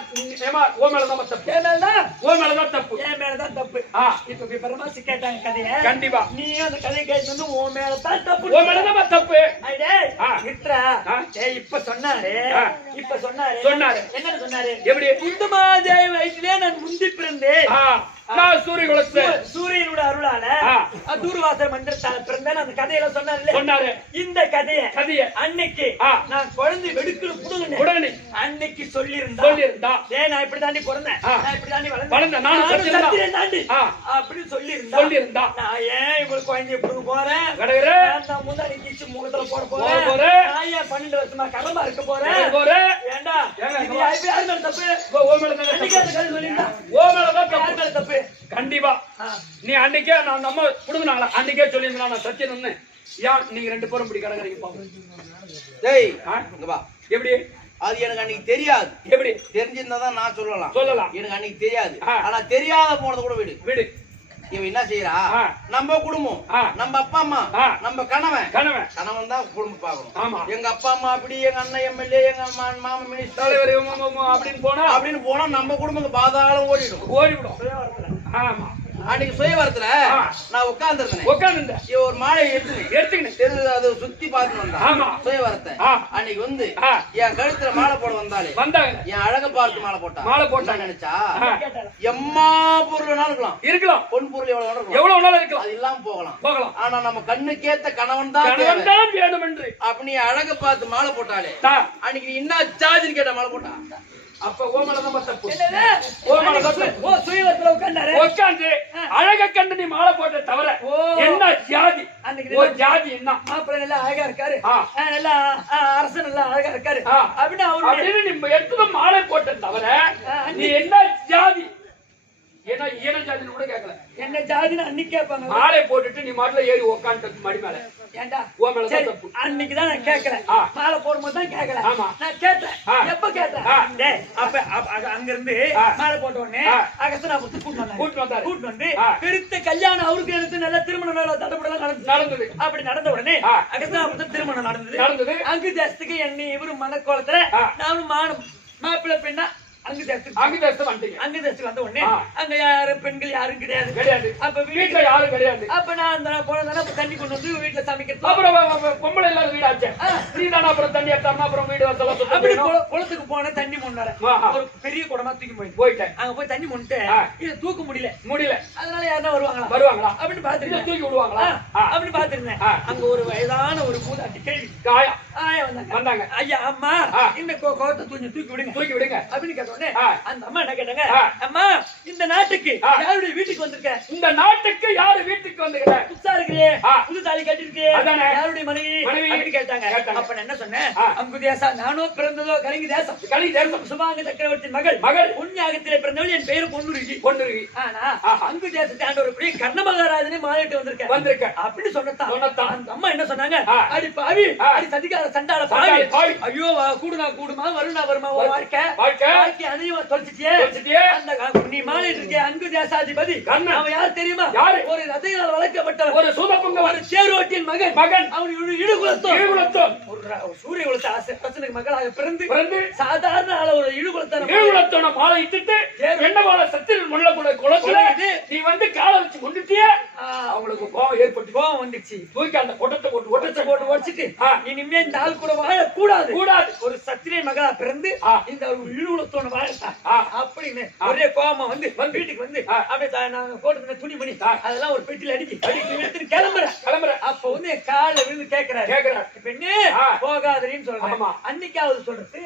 ஓ மேலதான் தப்பு. என் மேலதான் ஓ மேலதான் தப்பு. என் மேலதான் தப்பு. ஆ. இப்ப விபரமாசி கேட்டாங்க கதைய. கண்டிப்பா. நீயும் அந்த கதையை கேட்டு வந்து உன் மேலதான் தப்பு. ஓ மேலதான் தப்பு. ஐடே, ஆ. விட்றா. ஆ. ஏய், இப்ப சொன்னாரு. ஆ. இப்ப சொன்னாரு. சொன்னாரு. என்ன சொன்னாரு? எப்படி? குண்டுமாதேவி வயசுலயே நான் முந்தி பிறந்தேன். ஆ. நான் சூரிய குலத்து சூரியனோட அருளால ஆ. தூர்வாச மந்திரத்தால பிறந்தேன். அந்த கதையில சொன்னாரு. சொன்னாரு. இந்த கதைய அன்னைக்கு ஆ. நான் குழந்தை வெடுக்குன்னு புடுங்கினேன். உடனே அன்னைக்கு சொல்லியிருந்தா நான் இப்படி தாண்டி பிறந்தேன். ஆ. நான் இப்படி தாண்டி வளர்ந்தேன். நானும் சத்திரியன் தாண்டி. ஆ. அப்படின்னு சொல்லியிருந்தா நான் ஏன் இவங்களுக்கு குழந்தைய புடுங்க போறேன்? கடவுளே. நான் முன்னாடி கிச்சு முகத்துல போட போறேன். போறேன். நான் ஏன் 12 வருஷமா கடமா இருக்க போறேன்? போறேன். ஏண்டா ஏங்க, இது யாரு மேல தப்பு? ஓ மேலதான் அன்னைக்கு அந்த கதை சொல்லியிருந்தா ஓ மேலதான் யாரு தப்பு. மேல தப்பு? கண்டிப்பா. ஆ. நீ அன்னைக்கே நான் நம்ம புடுங்கினாங்களா அன்னைக்கே சொல்லியிருந்தா நான் சத்தியன்னு. ஏன் நீங்க 2 பேரும் இப்படி கடங்கறீங்க பாப்போம். டேய் ஆ? இங்க வா. எப்படி? அது எனக்கு அன்னைக்கு தெரியாது. எப்படி? தெரிஞ்சிருந்தா தான் நான் சொல்லலாம். சொல்லலாம். எனக்கு அன்னைக்கு தெரியாது. ஆ. ஆனா தெரியாத போனது கூட விடு. விடு. இவன் என்ன செய்யறா? ஆ. நம்ம குடும்பம், ஆ. நம்ம அப்பா அம்மா, ஆ. நம்ம கணவன் கணவன் தான் குடும்பம் பார்க்கணும். ஆமா. எங்க அப்பா அம்மா அப்படி, எங்க அண்ணன் எம்எல்ஏ, எங்க மாமா மினிஸ்டர் தலைவர் அப்படின்னு போனா நம்ம குடும்பம் பாதாளம் ஓடிடும். ஓடிவிடும். ஆமா. அன்னைக்கு சுயவரத்துல ஆ. நான் உட்கார்ந்துருந்தேன். உட்கார்ந்து ஒரு மாலை எடுத்துக்கினேன். தெரு அதை சுத்தி பார்த்து வந்தேன். ஆமா. சுயவரத்தை ஆ. அன்னைக்கு வந்து ஆ. என் கழுத்துல மாலை போட வந்தாங்க. என் அழக பார்த்து மாலை போட்டா. மாலை போட்டாங்க. நினைச்சா ஆ. எம்மா பொருள் இருக்கலாம். பொன் பொருள் எவ்வளவு நாள் இருக்கலாம். அது இல்லாம போகலாம். ஆனா நம்ம கண்ணுக்கேத்த கணவன் தான் வேணும் என்று அப்படி அழக பார்த்து மாலை போட்டாலே அன்னைக்கு நீ என்ன சார்ஜ் கேட்ட மாலை போட்டா? அப்ப ஓமலதான் தப்பு. ஓ சுயவரத்துல உட்கார்ந்தாரு. உட்கார்ந்து அழக கண்டு நீ மாலை போட்ட தவிர என்ன ஜாதி? ஓ ஜாதி என்ன? மாப்பிள்ளை நல்லா அழகா இருக்காரு. ஆ. நல்லா அரசன் நல்லா அழகா இருக்காரு. ஆ. அப்படின்னு அவரு நீ எடுத்து மாலை போட்ட தவிர நீ என்ன ஜாதி? ஏன்னா ஈன ஜாதின்னு கூட கேட்கல. என்ன ஜாதின்னு அன்னைக்கு கேட்பாங்க. மாலை போட்டுட்டு நீ மாட்டுல ஏறி உட்காந்துட்டு மடி மேல. ஏண்டா ஓ மேலதான் தப்பு. அன்னைக்குதான் நான் கேட்கறேன். ஆ. மாலை போடும்போது தான் கேட்கல. ஆமா. நான் கேட்டேன். ஆ. எப்ப கேட்டேன்? ஆ. டேய் அப்ப அங்க இருந்து ஆ. மாலை போட்ட உடனே ஆ. அகஸ்தனா புத்து கூட்டு வந்தாரு. கூட்டு வந்து ஆ. பெருத்த கல்யாணம் அவருக்கு எனக்கு நல்ல திருமணம் தடப்படலாம் நடந்தது. அப்படி நடந்த உடனே ஆ. அகஸ்தனா புத்து திருமணம் நடந்தது. அங்கு தேசத்துக்கு என்னை இவரு மனக்கோலத்துல ஆ. நானும் மாப்பிள்ளை பெண்ணா அங்கு தேசத்துக்கு வந்த உடனே ஆ. அங்க யாரும் பெண்கள் யாரும் கிடையாது. அப்ப வீட்டுல யாரும் கிடையாது. அப்ப நான் போனதானே தண்ணி கொண்டு வந்து வீட்டுல சமைக்கிறது. அப்புறம் பொம்பளை இல்லாத வீடாச்சு. நீ தானே அப்புறம் தண்ணி எடுத்தாம அப்புறம் வீடு வசலாம் அப்படி குளத்துக்கு போன தண்ணி முன்னால ஒரு பெரிய குடமா தூக்கி போயிட்டேன். அங்க போய் தண்ணி முன்ட்டு இத தூக்க முடியல. அதனால யாரா வருவாங்களா அப்படின்னு பாத்துட்டு தூக்கி விடுவாங்களா அப்படின்னு பாத்துருந்தேன். அங்க ஒரு வயதான ஒரு மூதாட்டி கேள்வி ஆயா வந்தாங்க. ஐயா அம்மா இந்த கோட்டை தூக்கி விடுங்க அப்படின்னு கேட்டோடனே அந்த அம்மா என்ன கேட்டாங்க? அம்மா இந்த நாட்டுக்கு யாருடைய வீட்டுக்கு வந்திருக்க? இந்த நாட்டுக்கு யாரு வீட்டுக்கு வந்திருக்க? புதுசா இருக்கிறே, புது தாலி கட்டிருக்கே, யாருடைய மனைவி அப்படின்னு கேட்டாங்க. அப்ப நான் என்ன சொன்னேன்? அங்கு தேசா நானோ பிறந்ததோ கலிங்க தேசம் சுபாங்க சக்கரவர்த்தியின் மகள் புண்ணியாகத்திலே பிறந்தவள். என் பெயரு பொன்னுருகி. ஆனா அங்கு தேசத்தை ஆண்டவருடைய கர்ண மகாராஜனை மாலையிட்டு வந்திருக்க அப்படின்னு சொன்னதான் அந்த அம்மா என்ன சொன்னாங்க? அடி பாவி, அடி சதிகார சண்டால பாவி, ஐயோ கூடுமா வருமா வாழ்க்கை அதையும் தொலைச்சிட்டியே. அந்த நீ மாலையிட்டு இருக்கே அங்கு தேசாதிபதி அவன் யார் தெரியுமா? ஒரு ரதையில வளர்க்கப்பட்டவன் ஒரு சூதப்புங்க ஒரு சேரோட்டின் மகன் மகன் அவன் இடுகுலத்தோன் இழுகுலத்தோன் ஒரு சூரிய குலத்த அரசனுக்கு மகனாக பிறந்து சாதாரண ஆள ஒரு இடுகுலத்தான இழுகுலத்தோன மாலை இட்டுட்டு என்ன மாலை சத்திரன் முள்ள குளத்துல நீ வந்து காலை வச்சு கொண்டுட்டியே அவங்களுக்கு கோவம் ஏற்பட்டு கோவம் வந்துச்சு தூக்கி அந்த கொட்டத்தை போட்டு ஒட்டத்தை போட்டு உடைச்சிட்டு இனிமே இந்த ஆள் கூட வாழ கூடாது ஒரு சத்திரிய மகளா பிறந்து இந்த இழுகுலத்தோன வாழத்தான் அப்படின்னு ஒரே கோவமா வந்து வீட்டுக்கு வந்து அப்படியே நாங்க போட்டு துணிமணி அதெல்லாம் ஒரு பெட்டியில அடிக்கி எடுத்துட்டு கிளம்புறேன் அப்ப வந்து என் காலில் விழுந்து கேக்குறாரு பெண்ணு போகாதரின்னு சொல்றேன் அன்னைக்காவது சொல்றது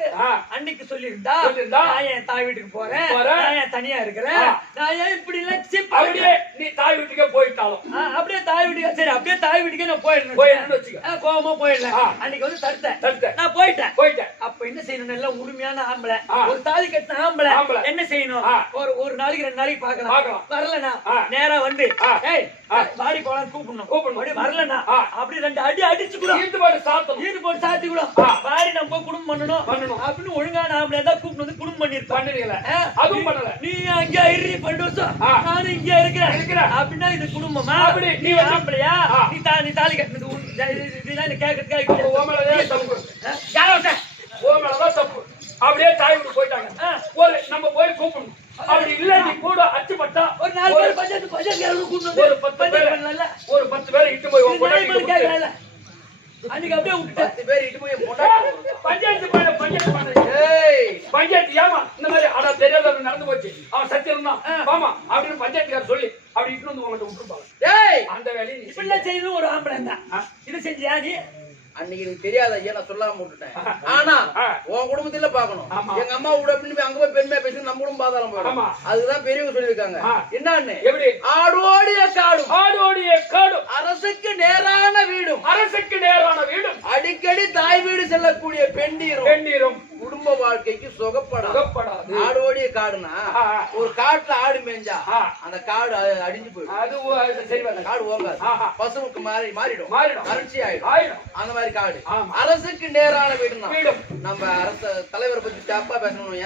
அன்னைக்கு சொல்லியிருந்தா நான் என் தாய் வீட்டுக்கு போறேன் நான் ஏன் தனியா இருக்கிறேன் நான் ஏன் இப்படி எல்லாம் அப்படியே நீ தாய் வீட்டுக்கே போயிட்டாலும் அப்படியே தாய் வீட்டுக்கு சரி அப்படியே தாய் வீட்டுக்கே நான் போயிடுறேன் கோவமா போயிடலாம் அன்னைக்கு வந்து தடுத்தேன் நான் போயிட்டேன் அப்ப என்ன செய்யணும் நல்ல உரிமையான ஆம்பளை ஒரு தாலி கட்டின ஆம்பளை என்ன செய்யணும் ஒரு நாளைக்கு 2 நாளைக்கு பாக்கலாம் வரலனா நேரா வந்து ஏய் வாடி போலாம் கூப்பிடணும் வரலனா அப்படி 2 அடி அடிச்சுக்குறோம் ஈடு போட்டு சாத்திக்குறோம் வாடி நம்ம குடும்பம் பண்ணணும் அப்படின்னு ஒழுங்கான ஆம்பளை தான் கூப்பிட்டு வந்து குடும்பம் பண்ணிருப்பாங்க அதுவும் பண்ணல நீ அங்க இரு 2 வருஷம் நானும் இங்க இருக்கிறேன் அப்படின்னா இது குடும்பமா அப்படி நீ ஆம்பளையா நீ தாலி கட்டினது இதெல்லாம் கேட்கறதுக்காக தப்பு அப்படியே தாய் வீட்டு போயிட்டாங்க நம்ம போய் கூப்பிடணும் அப்படி இல்ல நீ கூட அச்சுப்பட்டா ஒரு 4 பேர் பஞ்சாயத்து ஒரு 10 பேர் இட்டு போய் கேட்கல அன்னைக்கு அப்படியே விட்டு 10 பேர் இட்டு போய் பஞ்சாயத்து ஏமா இந்த மாதிரி ஆனா தெரியாத நடந்து போச்சு அவன் சத்தியம் தான் ஆமா அப்படின்னு பஞ்சாயத்துக்கார சொல்லி அப்படி இட்டு வந்து உங்கள்கிட்ட விட்டுருப்பாங்க அந்த வேலையை இப்படிலாம் செய்யணும் ஒரு ஆம்பளை தான் இது செஞ்சியா நீ அன்னைக்கு எனக்கு தெரியாத ஐயா நான் சொல்லாம விட்டுட்டேன் ஆனா உன் குடும்பத்துல பாக்கணும் எங்க அம்மா கூட அப்படின்னு அங்க போய் பெருமையா பேசி நம்ம குடும்பம் பாதாளம் போயிடும் அதுதான் பெரியவங்க சொல்லியிருக்காங்க என்னன்னு எப்படி ஆடோடிய காடு அரசுக்கு நேரான வீடும் அடிக்கடி தாய் வீடு செல்லக்கூடிய பெண்டீரும் குடும்ப வாழ்க்கைக்கு சுகப்படாது ஆடோடிய காடுனா ஒரு காட்டுல ஆடு மேய்ஞ்சா அந்த காடு அடிஞ்சு போயிடும் காடு ஓங்காது பசுவுக்கு மாறிடும் அரிசி ஆயிடும் அந்த மாதிரி காடு அரசுக்கு நேரான வீடுனா நம்ம அரச தலைவரை பத்தி தப்பா பேசணும்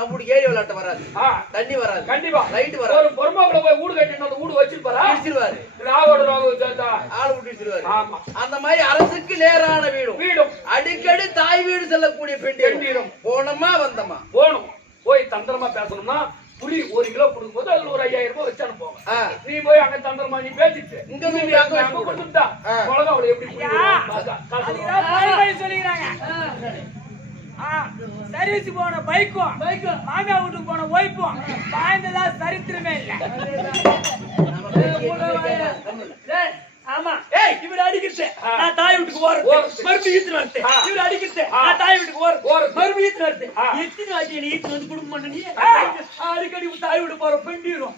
நம்ம ஏரி விளையாட்ட வராது தண்ணி வராது கண்டிப்பா லைட் வராது ஒரு பொறுமாக்குள்ள போய் வீடு கட்டினோட வீடு வச்சிருப்பாரு ஆளு விட்டு வச்சிருவாரு அந்த மாதிரி அரசுக்கு நேரான வீடும் அடிக்கடி தாய் வீடு செல்லக்கூடிய பெண்டீரும் போனோமா வந்தோமா போய் தந்திரமா பேசணும்னா புளி 1 கிலோ கொடுக்கும் போது அதுல ஒரு 5000 ரூபாய் வச்சு அனுப்புவாங்க நீ போய் அங்க தந்திரமா நீ பேசிட்டு இங்க அங்க கொடுத்துட்டா உலகம் அவளை எப்படி சொல்லிக்கிறாங்க சர்வீஸ் போன பைக்கும் மாமியா வீட்டுக்கு போன ஒய்ப்பும் பாய்ந்ததா சரித்திரமே இல்ல ஆமா இவர் அடிக்கிறது நான் தாய் வீட்டுக்கு போறது மறுபடியும் ஈத்து நடத்து இவர் அடிக்கிறது நான் தாய் வீட்டுக்கு போறது மறுபடியும் ஈத்து நடத்து எத்தனை ஆச்சு நீ ஈத்து வந்து குடும்பம் பண்ண நீ அடிக்கடி தாய் வீட்டு போற பெண்டிரும்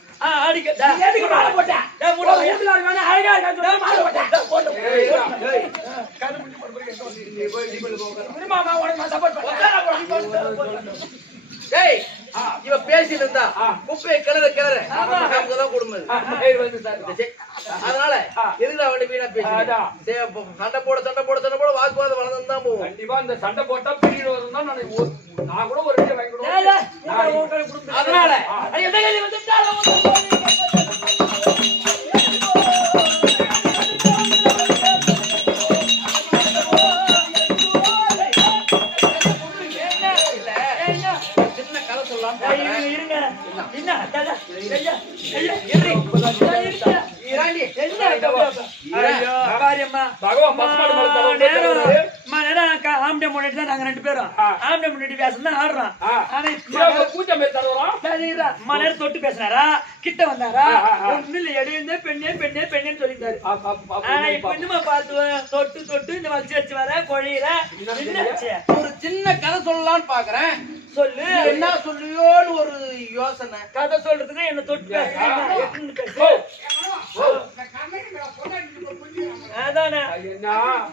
இவ பேசிட்டு இருந்தா குப்பையை கிளற நமக்குதான் குடும்பம் அதனால எதுக்கு அவன் வீணா பேசி சண்டை போட வாக்குவாதம் வளர்ந்து தான் போகும் கண்டிப்பா இந்த சண்டை போட்டா பெரிய வரும் தான் நான் கூட ஒரு அதனால நாங்க 2 பேரும் ஆம்பளை முன்னாடி பேசணும் ஆடுறோம் தொட்டு பேசினாரா கிட்ட வந்தாரா ஒண்ணு எடுந்த பெண்ணே சொல்லிட்டாரு இப்ப இன்னுமா பார்த்து தொட்டு இந்த வச்சு வர கொழியில ஒரு சின்ன கதை சொல்லலாம்னு பாக்குறேன் சொல்லு என்ன சொல்லுவோன்னு ஒரு யோசனை கதை சொல்றதுக்கு என்ன தொட்டு அதானே சொல்லு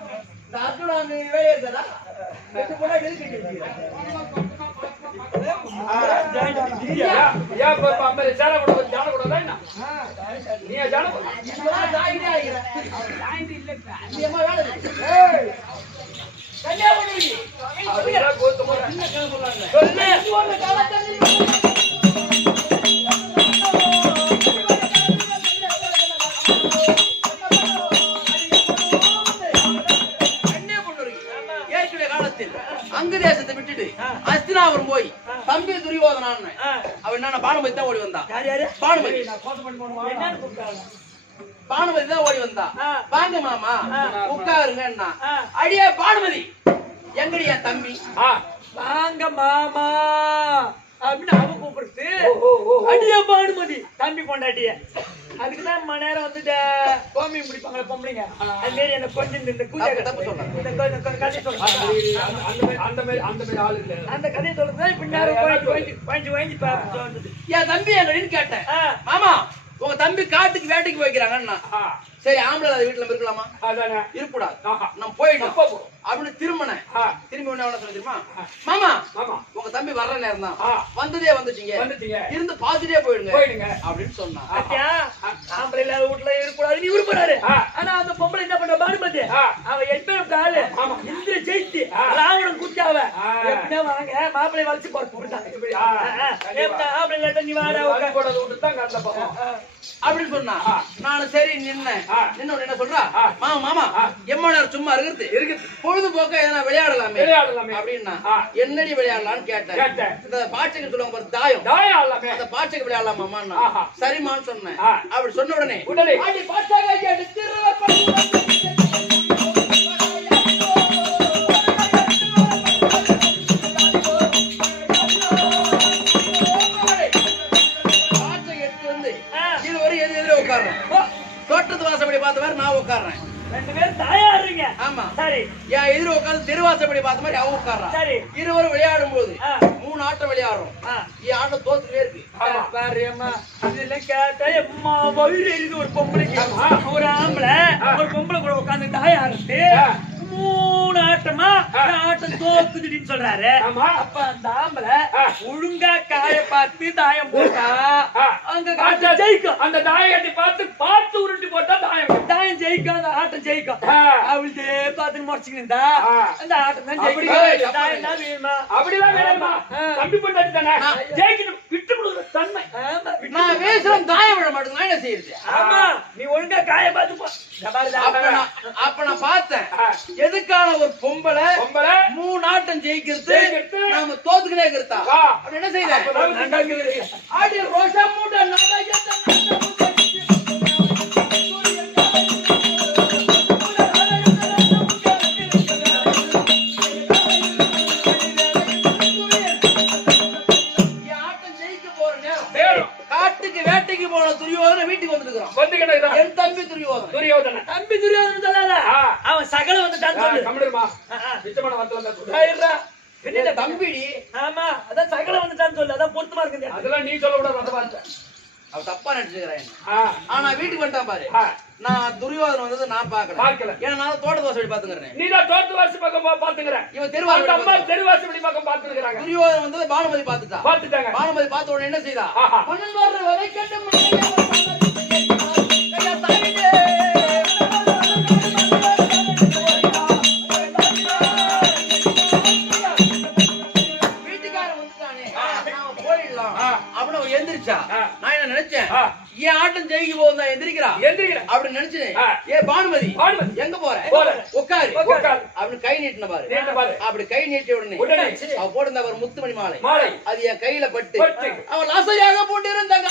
தம்பி துரியோதனான்னு அவன் என்ன பானுமதி தான் ஓடி வந்தா. யாரு பானுமதி என்னன்னு கூப்பிட்டாங்க? பானுமதி தான் ஓடி வந்தா. வாங்க மாமா உட்காருங்க. அடியே பானுமதி எங்கடி என் தம்பி? வாங்க மாமா அப்படின்னு அவ கூப்பிடுத்து. அடியா பானுமதி தம்பி பொண்டாட்டிய. அதுக்குதான் மணி நேரம் வந்துட்டு கோமி முடிப்பாங்களே பொம்பளைங்க. அது மாரி என்ன கொஞ்சம் இந்த தப்பு சொல்றேன். கதை சொல்றேன். அந்த கதையை சொல்றதுதான் இப்ப நேரம் வாங்கி சொல்றது. என் தம்பி எங்கன்னு கேட்டேன். மாமா உங்க தம்பி காட்டுக்கு வேட்டைக்கு போய்க்கிறாங்கன்னா சரி ஆம்பளை வீட்டுல இருக்கலாமா? இருக்கக்கூடாது. நான் போயிட்டோம் அப்படின்னு திரும்பினேன். திரும்பி ஒண்ணு எவ்வளவு சொல்ல தெரியுமா? மாமா உங்க தம்பி வர்ற நேரம் தான் வந்ததே வந்துட்டீங்க இருந்து பாத்துட்டே போயிடுங்க அப்படின்னு சொன்னா. ஆம்பளை இல்லாத வீட்டுல இருக்கக்கூடாது நீ விரும்புறாரு. ஆனா அந்த பொம்பளை என்ன பண்ற பானுமதி அவ எட்பேர் ஆளு இந்திர ஜெயிச்சு ராவணன் குச்சாவ எப்படின்னா வாங்க மாப்பிள்ளை வளைச்சு போறாங்க. ஆம்பளை இல்லாத நீ வாடா அப்படின்னு சொன்னா. நானும் சரி நின்னேன். நின்னு என்ன சொல்றா? மாமா எம்ம நேரம் சும்மா இருக்குது பொழுதுபோக்க எதனா விளையாடலாமே அப்படின்னா என்னடி விளையாடலாம்னு கேட்டேன். இந்த பாட்சைக்கு சொல்லுவாங்க பாரு தாயம், அந்த பாட்சைக்கு விளையாடலாமான்னா சரிமான்னு சொன்னேன். அப்படி சொன்ன உடனே தோட்டத்து வாசப்படி பார்த்த மாதிரி நான் உட்கார்றேன். 2 பேரும் தாயாடுறீங்க. ஆமா சரி. என் எதிர உட்கார்ந்து தெருவாசப்படி பார்த்த மாதிரி அவன் உட்கார்றான். சரி. இருவரும் விளையாடும் போது 3 ஆட்டம் விளையாடுறோம். என் ஆட்டம் தோத்துட்டே இருக்கு. பாருமா இதெல்லாம் கேட்டா எம்மா வயிறு எரியுது. ஒரு பொம்பளைக்கு ஒரு ஆம்பளை ஒரு பொம்பளை கூட உட்கார்ந்து தாயாடுறது 3 ஆட்டமா ஆட்டம் தோக்குதுன்னு சொல்றாரு. அப்ப அந்த ஆம்பளை ஒழுங்கா காய பார்த்து தாயம் போட்டா அங்க ஜெயிக்கும். அந்த தாயத்தை பார்த்து உருட்டி போட்டா தாயம் ஜெயிக்கும். அந்த ஆட்டம் ஜெயிக்கும். அவளுக்கு பார்த்து முடிச்சுக்கிட்டா அந்த ஆட்டம் தான் ஜெயிக்கும். தாயம் தான் வேணுமா? அப்படிலாம் வேணுமா? தம்பி பொண்டாட்டி தானே ஜெயிக்கணும். விட்டு கொடுக்குற தன்மை. நான் பேசுறேன் தாயம் விட மாட்டேங்க. என்ன செய்யுது? ஆமா நீ ஒழுங்கா காய பார்த்து போ. அப்ப நான் பார்த்தேன் எதுக்கான ஒரு பொம்பளை 3 ஆட்டம் ஜெயிக்கிறது நாம தோத்துக்கிட்டே இருக்கிறதா அப்படி என்ன செய்யற? ஆடி ரோஷா மூட்டை காட்டுக்கு வேட்டைக்கு போன துரியோதன வீட்டுக்கு வந்துருக்கான். என் தம்பி துரியோதன தம்பி துரியோதன சொல்லாத அவன் சகல வந்துட்டான்னு சொல்லு. கம்மிடுமா நிச்சயமான வரத்துல என்ன தம்பிடி? ஆமா அதான் சகல வந்துட்டான்னு சொல்லு. அதான் பொருத்தமா இருக்குது. அதெல்லாம் நீ சொல்ல கூடாது. அந்த வார்த்தை அவ தப்பா நினைச்சுக்கிறேன். ஆனா வீட்டுக்கு வந்துட்டான் பாரு. நான் துரியோதன வந்தது நான் பாக்கல. ஏன்னா நான் தோட்ட தோசை பாத்துக்கிறேன். நீ தான் தோட்ட வாசி பக்கம் பாத்துக்கிறேன். இவன் தெருவாசி பக்கம் பாத்துக்கிறாங்க. துரியோதன வந்தது பானுமதி பாத்துட்டாங்க. பானுமதி பார்த்த உடனே என்ன செய்தா? வீட்டுக்காரன் வந்துட்டானே நாம போயிடலாம் அப்படின்னு எந்திரிச்சா. நான் என்ன நினைச்சேன்? ஏன் ஆட்டம் ஜெயிக்க போகுதா எந்திரிக்கிறா அப்படின்னு நினைச்சேன். ஏ பானுமதி எங்க போற? உட்காரு அப்படின்னு கை நீட்டின பாரு. அப்படி கை நீட்டிய உடனே அவ போட்டிருந்த ஒரு முத்துமணி மாலை அது என் கையில பட்டு அவள் அசையாக போட்டு இருந்தாங்க.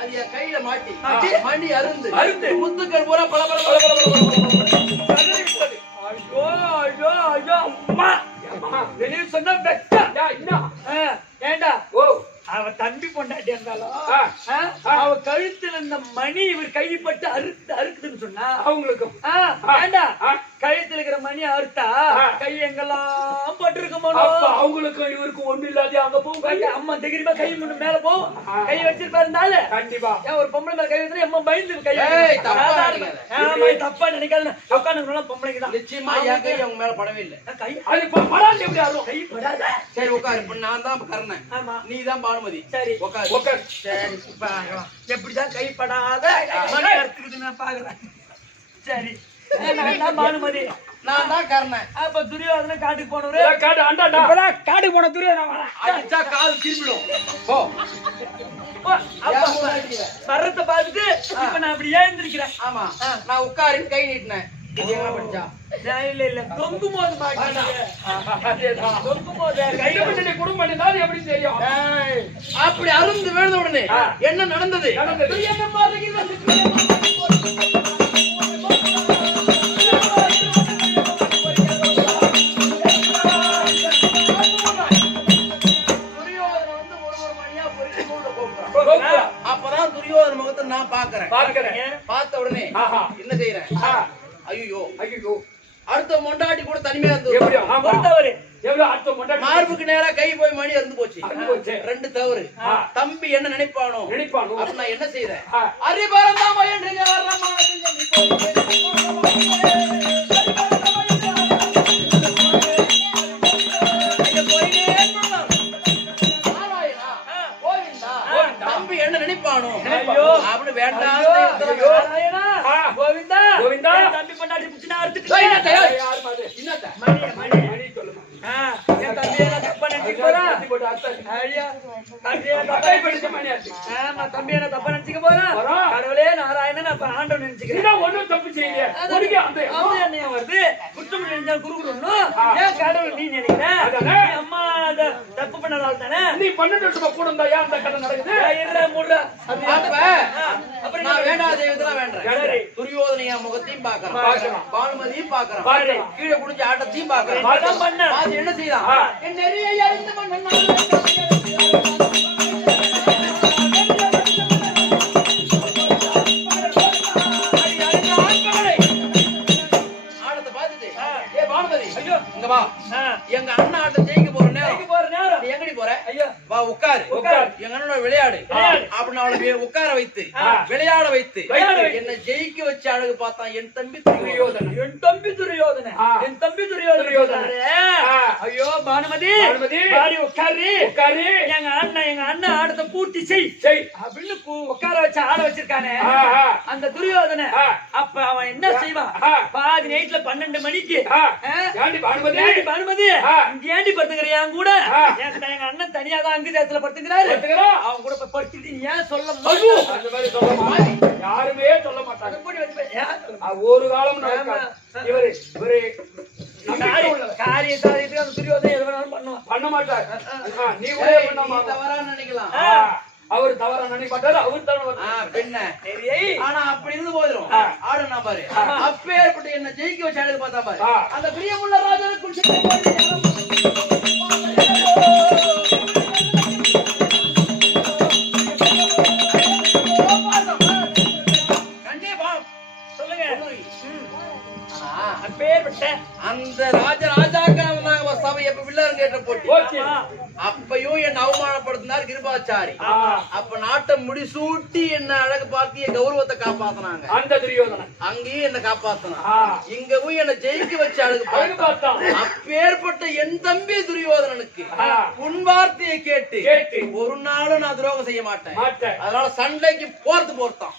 அது என் கையில மாட்டி மணி அருந்து முத்துக்கள் பூரா பல பல பல பல வெளியே சொன்னா ஏண்டா அவ தம்பி பொண்டாட்டி இருந்தாலும் அவ கழுத்துல இந்த மணி இவர் கைப்பட்டு அறுக்குதுன்னு சொன்னா அவங்களுக்கும் ஏண்டா கழுத்துல இருக்கிற மணி அறுத்தா கை எங்கெல்லாம் பட்டு இருக்கும். அவங்களுக்கும் இவருக்கும் ஒண்ணு இல்லாத அங்க போகும். அம்மா தைரியமா கை முன்னு மேல போகும். கை வச்சிருப்பாருந்தால கண்டிப்பா ஒரு பொம்பளை மேல கை வச்சு அம்மா பயந்து கை தப்பா நினைக்காது. உட்காந்து பொம்பளைக்கு தான் நிச்சயமா என் கை அவங்க மேல படவே இல்லை. கை அது படாது. எப்படி ஆகும்? கை படாத. சரி உட்காரு. இப்ப நான் தான் கர்ணன். ஆமா நீ தான் பானுமதி. சரி உட்காரு. சரி எப்படிதான் கைப்படாத மணி அறுத்துக்குது நான் பாக்குறேன். சரி நான் தான் பானுமதி. நான் தான் கர்ணன். அப்ப துரியோதன காட்டுக்கு போனவரு. காடு அண்டாடா. இப்பதான் காட்டுக்கு போன துரியோதன வரா. அடிச்சா கால் திரும்பிடும். போ. வர்றத பார்த்துட்டு இப்ப நான் அப்படி ஏந்திருக்கிறேன். ஆமா. நான் உட்காருன்னு கை நீட்டினேன். இது என்ன படிச்சா? இல்ல தொங்கும் போது மாட்டீங்க. தொங்கும் போது கை பண்ணி குடும்பம் தான் எப்படி தெரியும்? அப்படி அருந்து விழுந்த உடனே என்ன நடந்தது? என்ன பாருங்க. அப்பதான் துரியோதன முகத்தை நான் பாக்குறேன். பார்த்த உடனே என்ன செய்யறேன்? ஐயோ ஐயோ அடுத்த மொண்டாட்டி கூட தனிமையா இருந்து மார்புக்கு நேரா கை போய் மணி இருந்து போச்சு. ரெண்டு தவறு. தம்பி என்ன நினைப்பானோ அப்ப நான் என்ன செய்யறேன்? அறிபரந்தாம என்று தம்பி என்ன நினைப்பானோ அப்படி வேண்டாம். கோவிந்தா கோவிந்தா தம்பி பண்ணாடி புடிச்சனா அறுத்துட்டு என் தம்பியை தப்பா நினைச்சுக்க போறா. தம்பி என்ன தப்பா நினைச்சுக்க போறா. கடவுளே நாராயணன் அப்ப ஆண்டவன் நினைச்சுக்கிறேன். ஒண்ணும் தப்பு செய்யல. என்ன வருது குற்றம் நினைச்சா குறுகுறணும். ஏன் கடவுள் நீ நினைக்கிற? அம்மா தப்பு பண்ணதால தானே நீ 12 வருஷமா கூட இருந்தா ஏன் அந்த கதை நடக்குது? அப்ப நான் வேண்டாத இதெல்லாம் வேண்டேன். துரியோதனையா முகத்தையும் பாக்குறேன், பானுமதியும் பாக்குறேன், கீழே குடிச்ச ஆட்டத்தையும் பாக்குறேன். என்ன செய்யலாம்? என் நெறியை அறிந்து மன்னன் ஆட்டத்தை பார்த்துட்டு ஏ பானுமதி இங்க வா. எங்க அண்ணன் ஆட்டம் ஜெயிக்க போற நேரம் நீ எங்கடி போற? வா உட்காரு. எங்க அண்ணனோட விளையாடு அப்படின்னு அவளை உட்கார வைத்து விளையாட வைத்து என்ன ஜெயிக்க வச்ச அழகு பார்த்தான் என் தம்பி துரியோதனன். என் தம்பி துரியோதனன். என் தம்பி துரியோதனன். ஐயோ பானுமதி பாடி உட்காரு. எங்க அண்ணன் ஆடத்தை பூர்த்தி செய் அப்படின்னு உட்கார வச்சு ஆட வச்சிருக்கானே அந்த துரியோதன. அப்ப அவன் என்ன செய்வான்? பாதி நைட்ல 12 மணிக்கு பானுமதி ஏண்டி படுத்துக்கிறியா கூட? எங்க அண்ணன் தனியா தான் அங்கு தேசத்துல படுத்துக்கிறாரு. அவன் கூட படுத்துட்டு ஏன் சொல்ல யாருமே சொல்ல மாட்டாங்க. ஒரு காலம் காரியத்தை அந்த துரியோதனை எது வேணாலும் பண்ணுவான். பண்ண மாட்டார். நீ தவறா நினைக்கலாம். அவர் தவறா நினைக்க மாட்டாரு. அவர் பெண்ண ஆனா அப்படி இருந்து போயிடும். ஆடுனா பாரு அப்பேற்பட்ட என்ன ஜெயிக்க வச்சு அழகு பார்த்தா பாரு அந்த பிரியமுள்ள ராஜனுக்குள் அந்த ராஜாக்கள் சபை எப்ப வில்லரங்கேற்ற போட்டி அப்பயும் என்ன அவமானப்படுத்தினார் கிருபாச்சாரி. அப்ப நாட்டை முடிசூட்டி என்ன அழகு பார்த்து என் கௌரவத்தை காப்பாத்தினாங்க. அந்த துரியோதனன் அங்கேயும் என்ன காப்பாத்தினான். இங்கவும் என்ன ஜெயிக்க வச்ச அழகு பார்த்தான். அப்பேற்பட்ட என் தம்பி துரியோதனனுக்கு உன் வார்த்தையை கேட்டு ஒரு நாளும் நான் துரோகம் செய்ய மாட்டேன். அதனால சண்டைக்கு போர்த்தான்.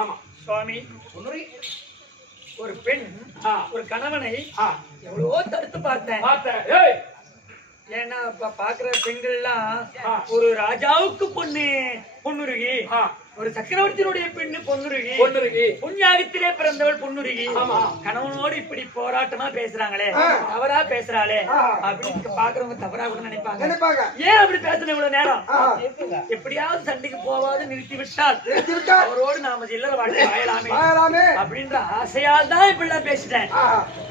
ஆமா சுவாமி, ஒரு பெண் ஒரு கணவனை எவ்வளவோ தடுத்து பார்த்தேன். ஏன்னா பாக்குற பெண்கள் எல்லாம் ஒரு ராஜாவுக்கு பொன்னுருகி, ஒரு சக்கரவர்த்தியினுடைய பெண்ணு பொன்னுருகி, புண்ணியாகத்திலே பிறந்தவள் பொன்னுருகி. கணவனோடு இப்படி போராட்டமா பேசுறாங்களே, தவறா பேசுறாளே அப்படின்னு பாக்குறவங்க தவறா கூட நினைப்பாங்க. ஏன் அப்படி பேசுன இவ்வளவு நேரம்? எப்படியாவது சண்டைக்கு போவாது நிறுத்தி விட்டால் அவரோடு நாம இல்லற வாழ்க்கை வாழலாமே அப்படின்ற ஆசையால் தான் இப்படி எல்லாம் பேசிட்டேன்.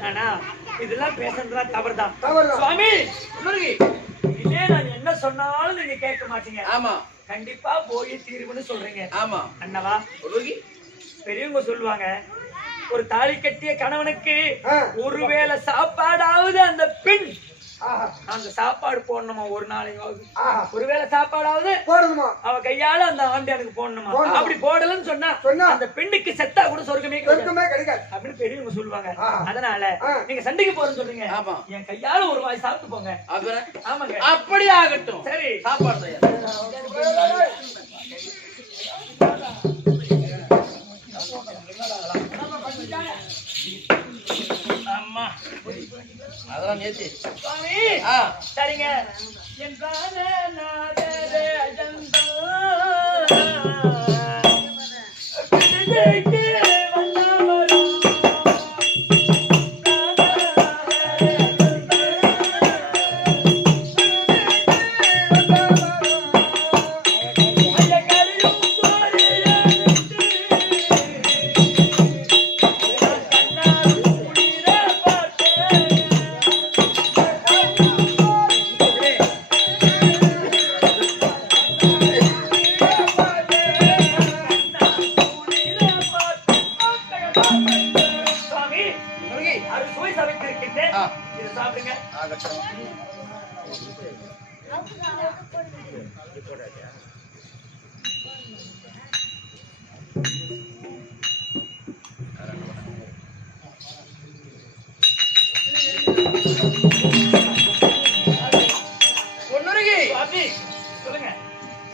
ஆனா இதெல்லாம் பேசுறதுதான் தவறுதான். சுவாமி இதே நான் என்ன சொன்னாலும் நீங்க கேட்க மாட்டீங்க. ஆமா, கண்டிப்பா போய் தீர்வுன்னு சொல்றீங்க. ஆமா அண்ணவா, பெரியவங்க சொல்லுவாங்க, ஒரு தாலி கட்டிய கணவனுக்கு ஒருவேளை சாப்பாடாவது அந்த பெண் அந்த சாப்பாடு போடணுமா, ஒரு நாளையாவது ஒருவேளை சாப்பாடாவது போடணுமா, அவ கையால அந்த ஆண்டியானுக்கு போடணுமா. அப்படி போடலன்னு சொன்னா அந்த பெண்ணுக்கு செத்தா கூட சொர்க்கமே கிடைக்காது அப்படின்னு பெரியவங்க சொல்லுவாங்க. அதனால நீங்க சண்டைக்கு போறேன்னு சொல்றீங்க, என் கையால ஒரு வாய் சாப்பிட்டு போங்க. ஆமாங்க, அப்படி ஆகட்டும். சரி, சாப்பாடு அதெல்லாம் நேத்து சுவாமி சரிங்க என் பிராணநாதரே அஜந்தா பிடிக்கு வந்தவரும்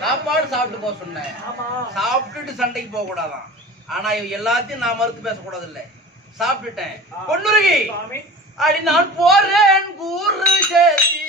சாப்பாடு சாப்பிட்டு போக சொன்னேன். சாப்பிட்டுட்டு சண்டைக்கு போக கூடாதான். ஆனா எல்லாத்தையும் நான் மறுத்து பேசக்கூடாது இல்ல. சாப்பிட்டுட்டேன். பொன்னுருகி அடி நான் போறேன் கூறு சேத்திரம்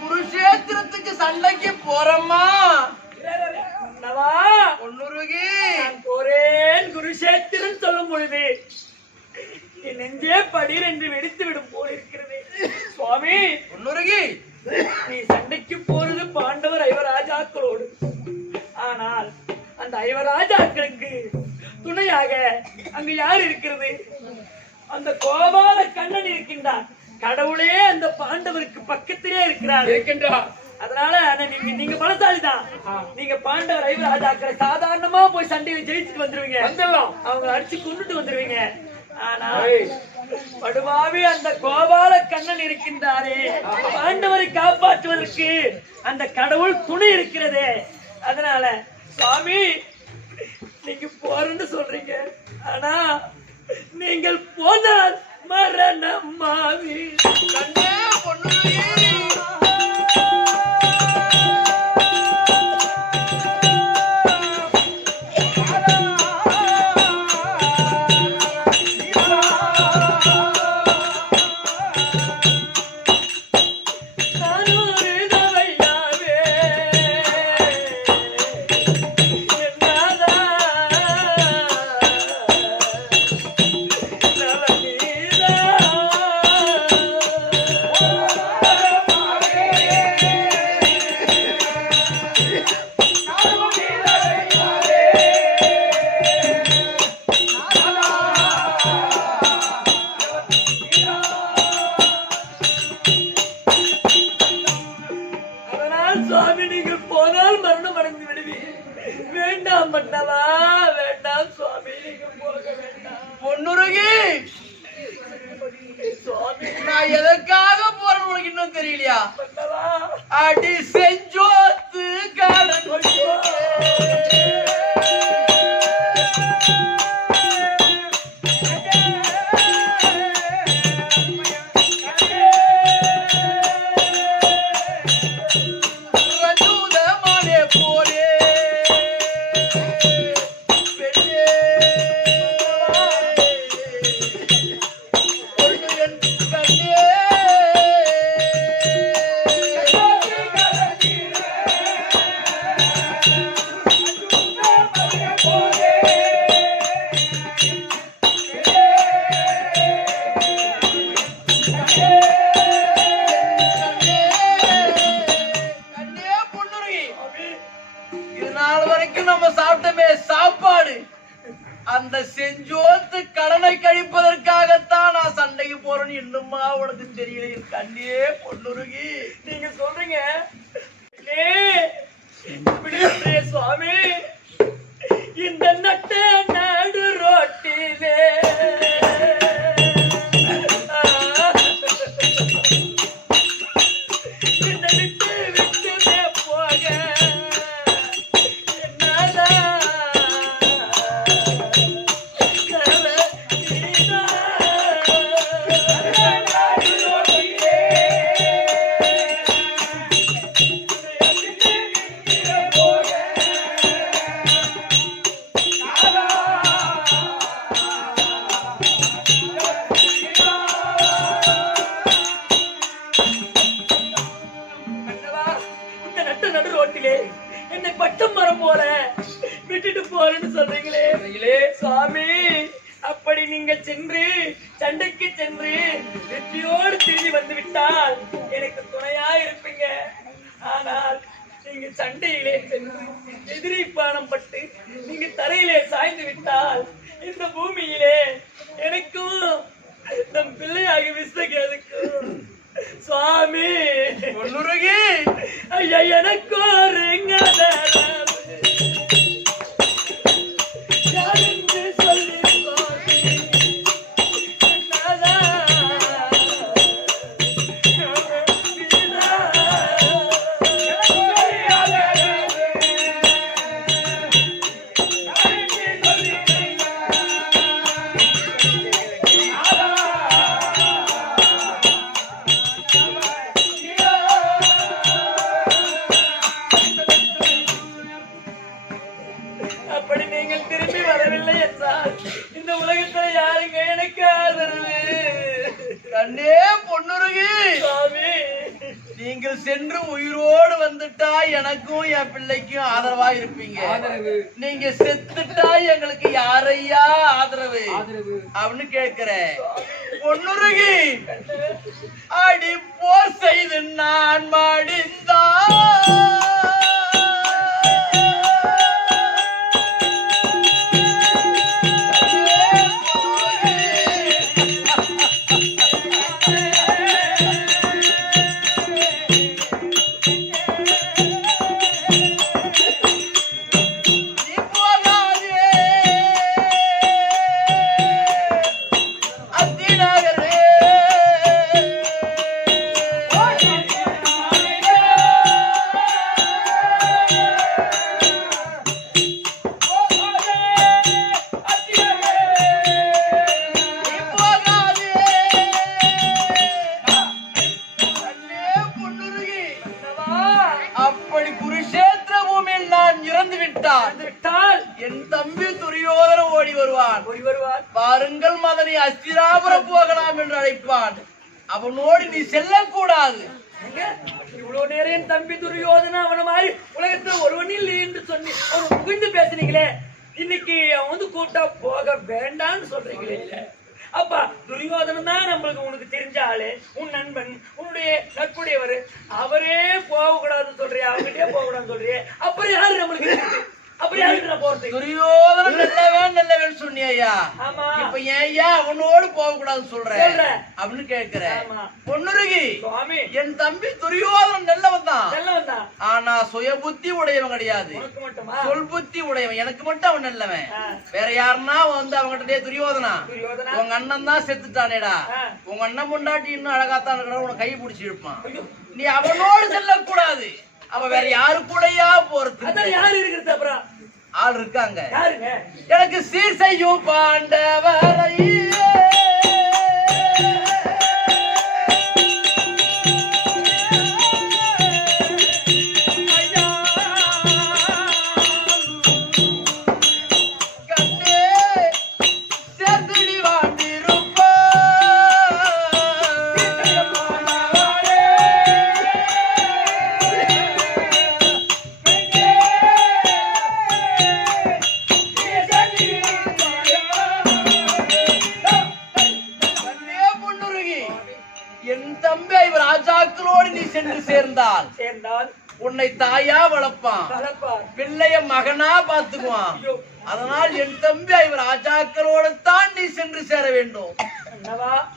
குருஷேத்திரத்துக்கு சண்டைக்கு போறம்மா. போறேன் குருஷேத்திரம் சொல்லும் பொழுது என் நெஞ்சே படீர் என்று வெடித்து விடும் போல் இருக்கிறது. சுவாமி பொன்னுருகி நீ சண்டைக்கு போறது பாண்டவர் ஐவராஜாக்களோடு. ஆனால் அந்த ஐவராஜாக்களுக்கு துணையாக அங்கு யார் இருக்கிறது? அந்த கோபால கண்ணன் இருக்கின்றான். கடவுளே அந்த பாண்டவருக்கு பக்கத்திலே இருக்கின்றார். அதனால நீங்க பலசாலிதான். நீங்க பாண்டவர் ஐவராஜாக்களை சாதாரணமா போய் சண்டையில ஜெயிச்சுட்டு வந்துருவீங்க. அவங்க அடிச்சு கொண்டுட்டு வந்துருவீங்க. ஆனா படுவாவே அந்த கோபால கண்ணன் இருக்கின்றாரே, பாண்டவரை காப்பாற்றுவதற்கு அந்த கடவுள் துணை இருக்கிறதே. அதனால சுவாமி நீங்க போறன்னு சொல்றீங்க. ஆனா நீங்கள் போனால் மரணம் மாவி கண்ணே பொன்னுருகி சுவாமி நீங்கள் போனால் மரணம் அடைந்து விடுவீர். வேண்டாம் மன்னவா, வேண்டாம் சுவாமி, நீங்க போக வேண்டாம். பொன்னுருகி சுவாமி நான் எதற்காக போறேன்னு உனக்கு இன்னும் தெரியலையா? அடி செஞ்சோத்து காரணம் சாப்பாடு அந்த செஞ்சோத்து கடனை கழிப்பதற்காகத்தான் நான் சண்டைக்கு போறேன்னு இன்னுமா உனக்கு தெரியல? கண்ணே பொன்னுருகி நீங்க சொல்றீங்க சுவாமி இந்த நட்ட நடு ரோட்டிலே என்னை விட்டு விட்டுமே போக என்னை பட்டம் மரம் போல விட்டுட்டு போறேன்னு சொல்றீங்களே சுவாமி. அப்படி நீங்கள் சென்று சண்டைக்கு சென்று வெற்றியோடு திரும்பி வந்து விட்டால் எனக்கு துணையா இருப்பீங்க. ஆனால் நீங்க சண்டையிலே சென்று எதிரி பானம் பட்டு நீங்க தரையிலே சாய்ந்து விட்டால் இந்த பூமியிலே எனக்கும் நம் பிள்ளையாகி விசகேதுக்கும் சுவாமி பொன்னுருகி ஐயா எனக்கு ஒரு சொல்லி அப்படி நீங்கள் திரும்பி வரவில்லை என்றால் இந்த உலகத்தில் யாருங்க எனக்கு ஆதரவு? கண்ணே பொன்னுருகி சுவாமி, நீங்கள் சென்று உயிரோடு வந்துட்டா எனக்கும் என் பிள்ளைக்கும் ஆதரவா இருப்பீங்க. நீங்க செத்துட்டா எங்களுக்கு யாரையா ஆதரவு அப்படின்னு கேட்கிறேன். பொன்னுருகி அடி போர் செய்து நான் மடிந்தா என் தம்பி துரியோதன ஓடி வருவான். பாருங்கள் மதனி அஸ்திராபுரம் போகலாம் என்று அழைப்பான். அவனோடு நீ செல்லக்கூடாது. இவ்வளவு நேரம் என் தம்பி துரியோதன அவன மாதிரி உலகத்தில் ஒருவன் இல்லை என்று சொல்லி ஒரு புகுந்து பேசுனீங்களே, இன்னைக்கு அவன் வந்து கூட்டா போக வேண்டாம்னு சொல்றீங்களே. இல்ல அப்பா துரியோதனன் தான் நம்மளுக்கு உனக்கு தெரிஞ்ச ஆளு, உன் நண்பன், உன்னுடைய நட்புடையவர். அவரே போக கூடாதுன்னு சொல்றிய, அவங்ககிட்டே போக கூடாதுன்னு சொல்றிய. அப்புறம் யாரு நம்மளுக்கு துரியோதனன் நல்லவன் சொன்னியா? இப்ப ஏயா அவனோடு போக கூடாதுன்னு சொல்ற அப்படின்னு கேட்கிற. பொன்னுருகி என் தம்பி துரியோதனன் நல்லவன் தான், ஆனா சுய புத்தி உடையவன் கிடையாது, சொல் புத்தி உடையவன். எனக்கு மட்டும் அவன் நல்லவன். வேற யாருன்னா வந்து அவங்கிட்டே துரியோதனா உங்க அண்ணன் தான் செத்துட்டானேடா, உங்க அண்ணன் முண்டாட்டி இன்னும் அழகாத்தான் இருக்கிற உனக்கு கை பிடிச்சி இருப்பான். நீ அவனோடு செல்லக்கூடாது. அவ வேற யாரு கூடயா போறது? யாரு இருக்கிறது? அப்புறம் ஆள் இருக்காங்க. யாருங்க? எனக்கு சீர் செய்யும் பாண்டவரை சேர்ந்தால் உன்னை தாயா வளர்ப்பான், பிள்ளைய மகனா பாத்துக்குவான். அதனால் என் தம்பி இவர் ராஜாக்களோடு தான் நீ சென்று சேர வேண்டும்.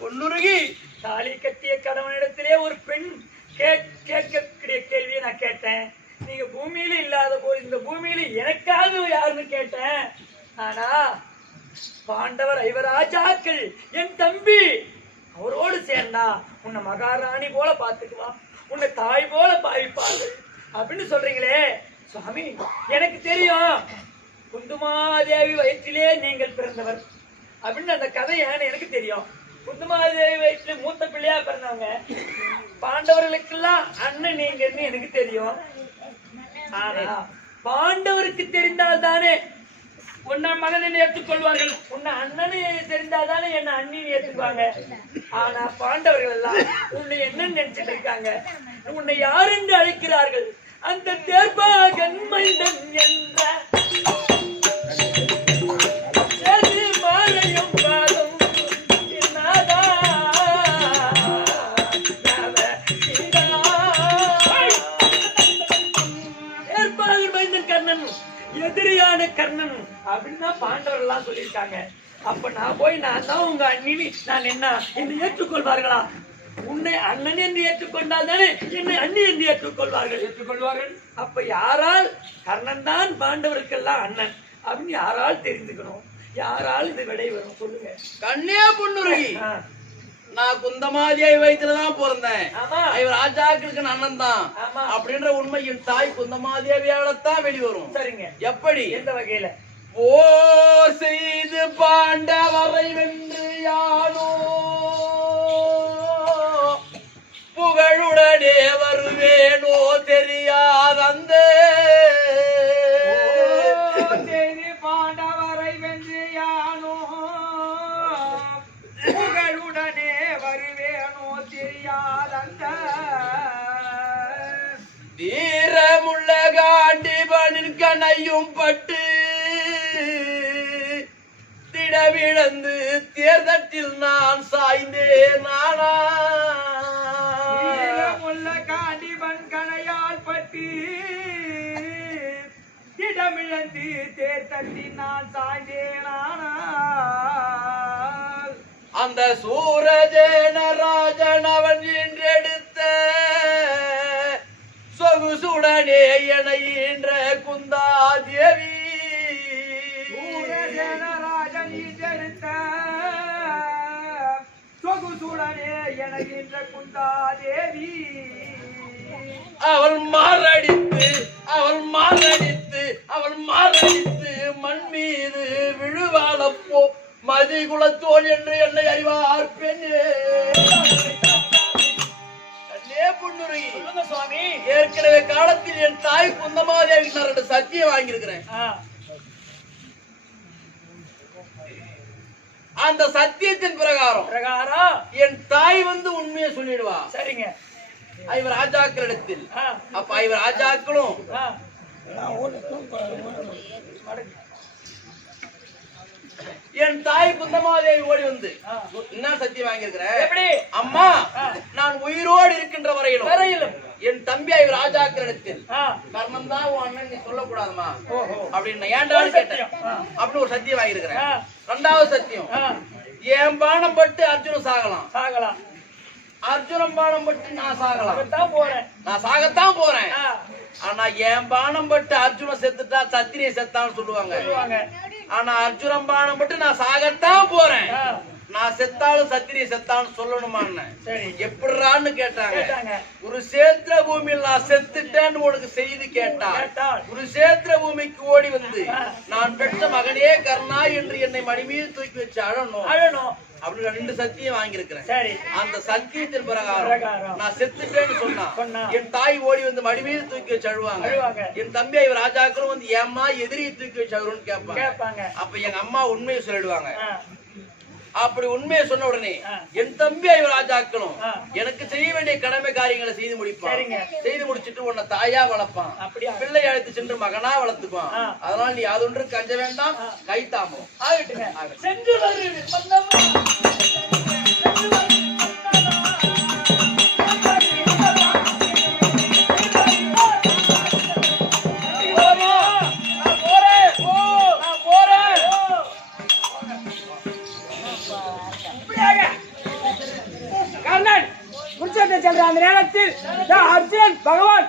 பொன்னுருகி தாலி கட்டிய கணவனிடத்திலே ஒரு பெண் கேட்கக்கூடிய கேள்வியை நான் கேட்டேன். நீங்க பூமியில இல்லாத போது இந்த பூமியில எனக்காக யாருன்னு கேட்டேன். ஆனா பாண்டவர் ஐவராஜாக்கள் என் தம்பி அவரோடு சேர்ந்தா உன்னை மகாராணி போல பாத்துக்குவான், உன்னை தாய் போல பாவிப்பார்கள் அப்படின்னு சொல்றீங்களே சுவாமி. எனக்கு தெரியும் குந்துமாதேவி வயிற்றிலே நீங்கள் பிறந்தவர் அப்படின்னு அந்த கதை ஏன்னு எனக்கு தெரியும். குந்துமாதேவி வயிற்றிலே மூத்த பிள்ளையா பிறந்தவங்க பாண்டவர்களுக்கெல்லாம் அண்ணன் நீங்கன்னு எனக்கு தெரியும். ஆனா பாண்டவருக்கு தெரிந்தால் தானே உன்னை மகனை ஏற்றுக்கொள்வார்கள், உன்னை அண்ணனை தெரிந்தாதானே என்ன அண்ணின்னு ஏற்றுக்குவாங்க. ஆனா பாண்டவர்கள் எல்லாம் உன்னை என்னன்னு நினைச்சிட்டு இருக்காங்க, உன்னை யார் என்று அழைக்கிறார்கள்? அந்த தேர்பாகன் மைந்தன் என்ற எதிரியான கர்ணன் அப்படின்னு பாண்டவர்கள் எல்லாம் சொல்லியிருக்காங்க. அப்ப நான் போய் நான் தான் உங்க அண்ணி, நான் என்ன என்னை ஏற்றுக்கொள்வார்களா? உன்னை அண்ணன் என்று ஏற்றுக்கொண்டால் தானே என்னை அண்ணி என்று ஏற்றுக்கொள்வார்கள். அப்ப யாரால் கர்ணன் தான் பாண்டவருக்கெல்லாம் அண்ணன் அப்படின்னு யாரால் தெரிந்துக்கணும்? யாரால் இது விடை வரும் சொல்லுங்க. கண்ணியா பொண்ணுருகி, நான் குந்தமாதியை வயிற்றுலதான் பிறந்தேன், இவர் ராஜாக்களுக்கு அண்ணன் தான் அப்படின்ற உண்மை என் தாய் குந்தமாதேவியாலத்தான் வெளிவரும். சரிங்க. எப்படி? எந்த வகையில? போர் செய்து பாண்டவரை வென்று யானோ புகழுடனே வருவேனோ தெரியாத அந்த செய்து பாண்டவரை வென்று யானோ புகழுடனே வருவேனோ தெரியாத அந்த தீரமுள்ள காண்டிபனின் கணையும் பட்டு திடமிழந்து தேர்தட்டில் நான் சாய்ந்தேன். நானா தீரமுள்ள காண்டிபன் கணையால் பட்டு திடமிழந்து தேர்தட்டில் நான் சாய்ந்தேன். அந்த சூரஜேன ராஜன் அவன் என்றெடுத்த சொகுசுடனே என ஈன்ற குந்தாதேவி, சூரஜேன ராஜன் என்றெடுத்த சொகுசுடனே என ஈன்ற குந்தாதேவி, அவள் மாரடித்து மண் மீது விழுவாளப்போ மதி குலத்தோல் என்று என்னை அறிவார் பெண்ணே. பொண்ணுருகி சுவாமி, ஏற்கனவே காலத்தில் என் தாய் குந்தமாதேவிக்கு நான் 2 சத்தியம் வாங்கியிருக்கிறேன். அந்த சத்தியத்தின் பிரகாரம் என் தாய் வந்து உண்மையை சொல்லிடுவா. சரிங்க. இவர் ராஜாக்களிடத்தில், அப்ப இவர் ராஜாக்களும் என் தாய் குந்தமாதேவி ஓடி வந்து என்ன சத்தியம் வாங்கியிருக்கிறேன், அம்மா நான் உயிரோடு இருக்கின்ற வரையிலும் என் தம்பி இவர் ராஜாக்களிடத்தில் கர்ணன் தான் உன் அண்ணன் நீ சொல்லக்கூடாதுமா அப்படின்னு ஏன்டான்னு கேட்டேன். அப்படின்னு ஒரு சத்தியம் வாங்கியிருக்கிறேன். 2வது சத்தியம், என் பானம் பட்டு அர்ஜுனன் சாகலாம், அர்ஜுனன் பானம் பட்டு நான் சாகத்தான் போறேன். ஆனா என் பானம் பட்டு அர்ஜுனன் செத்துட்டா சத்திரிய செத்தான்னு சொல்லுவாங்க. ஆனா அர்ஜுனன் பானம் பட்டு நான் சாகத்தான் போறேன், நான் செத்தாலும் சத்திரிய செத்தான்னு சொல்லணுமான்னு எப்படிறான்னு கேட்டாங்க. குருஷேத்திர பூமியில் நான் செத்துட்டேன்னு உனக்கு செய்தி கேட்டா குருஷேத்திர பூமிக்கு ஓடி வந்து நான் பெற்ற மகனே கர்ணா என்று என்னை மணி மீது தூக்கி வச்சு அழணும் அப்படின்னு 2 சத்தியம் வாங்கியிருக்கிறேன். அந்த சத்தியத்தின் பிரகாரம் நான் செத்துட்டேன்னு சொன்னா என் தாய் ஓடி வந்து மடி மீது தூக்கி வச்சு அழுவாங்க. என் தம்பி இவர் ராஜாக்களும் வந்து ஏம்மா எதிரியை தூக்கி வச்சு அழுன்னு கேட்பாங்க. அப்ப எங்க அம்மா உண்மையை சொல்லிடுவாங்க. அப்படி உண்மையை சொன்ன உடனே என் தம்பி இவர் ராஜாக்களும் எனக்கு செய்ய வேண்டிய கடமை காரியங்களை செய்து முடிப்பான். செய்து முடிச்சுட்டு உன்னை தாயா வளர்ப்பான், பிள்ளை அழைத்து சென்று மகனா வளர்த்துப்பான். அதனால நீ அதொன்று கஞ்ச வேண்டாம், கைத்தாமோ சென்று கர்ணன் குருட்சேத்திரம் சென்ற அந்த நேரத்தில் அர்ஜுனன் பகவான்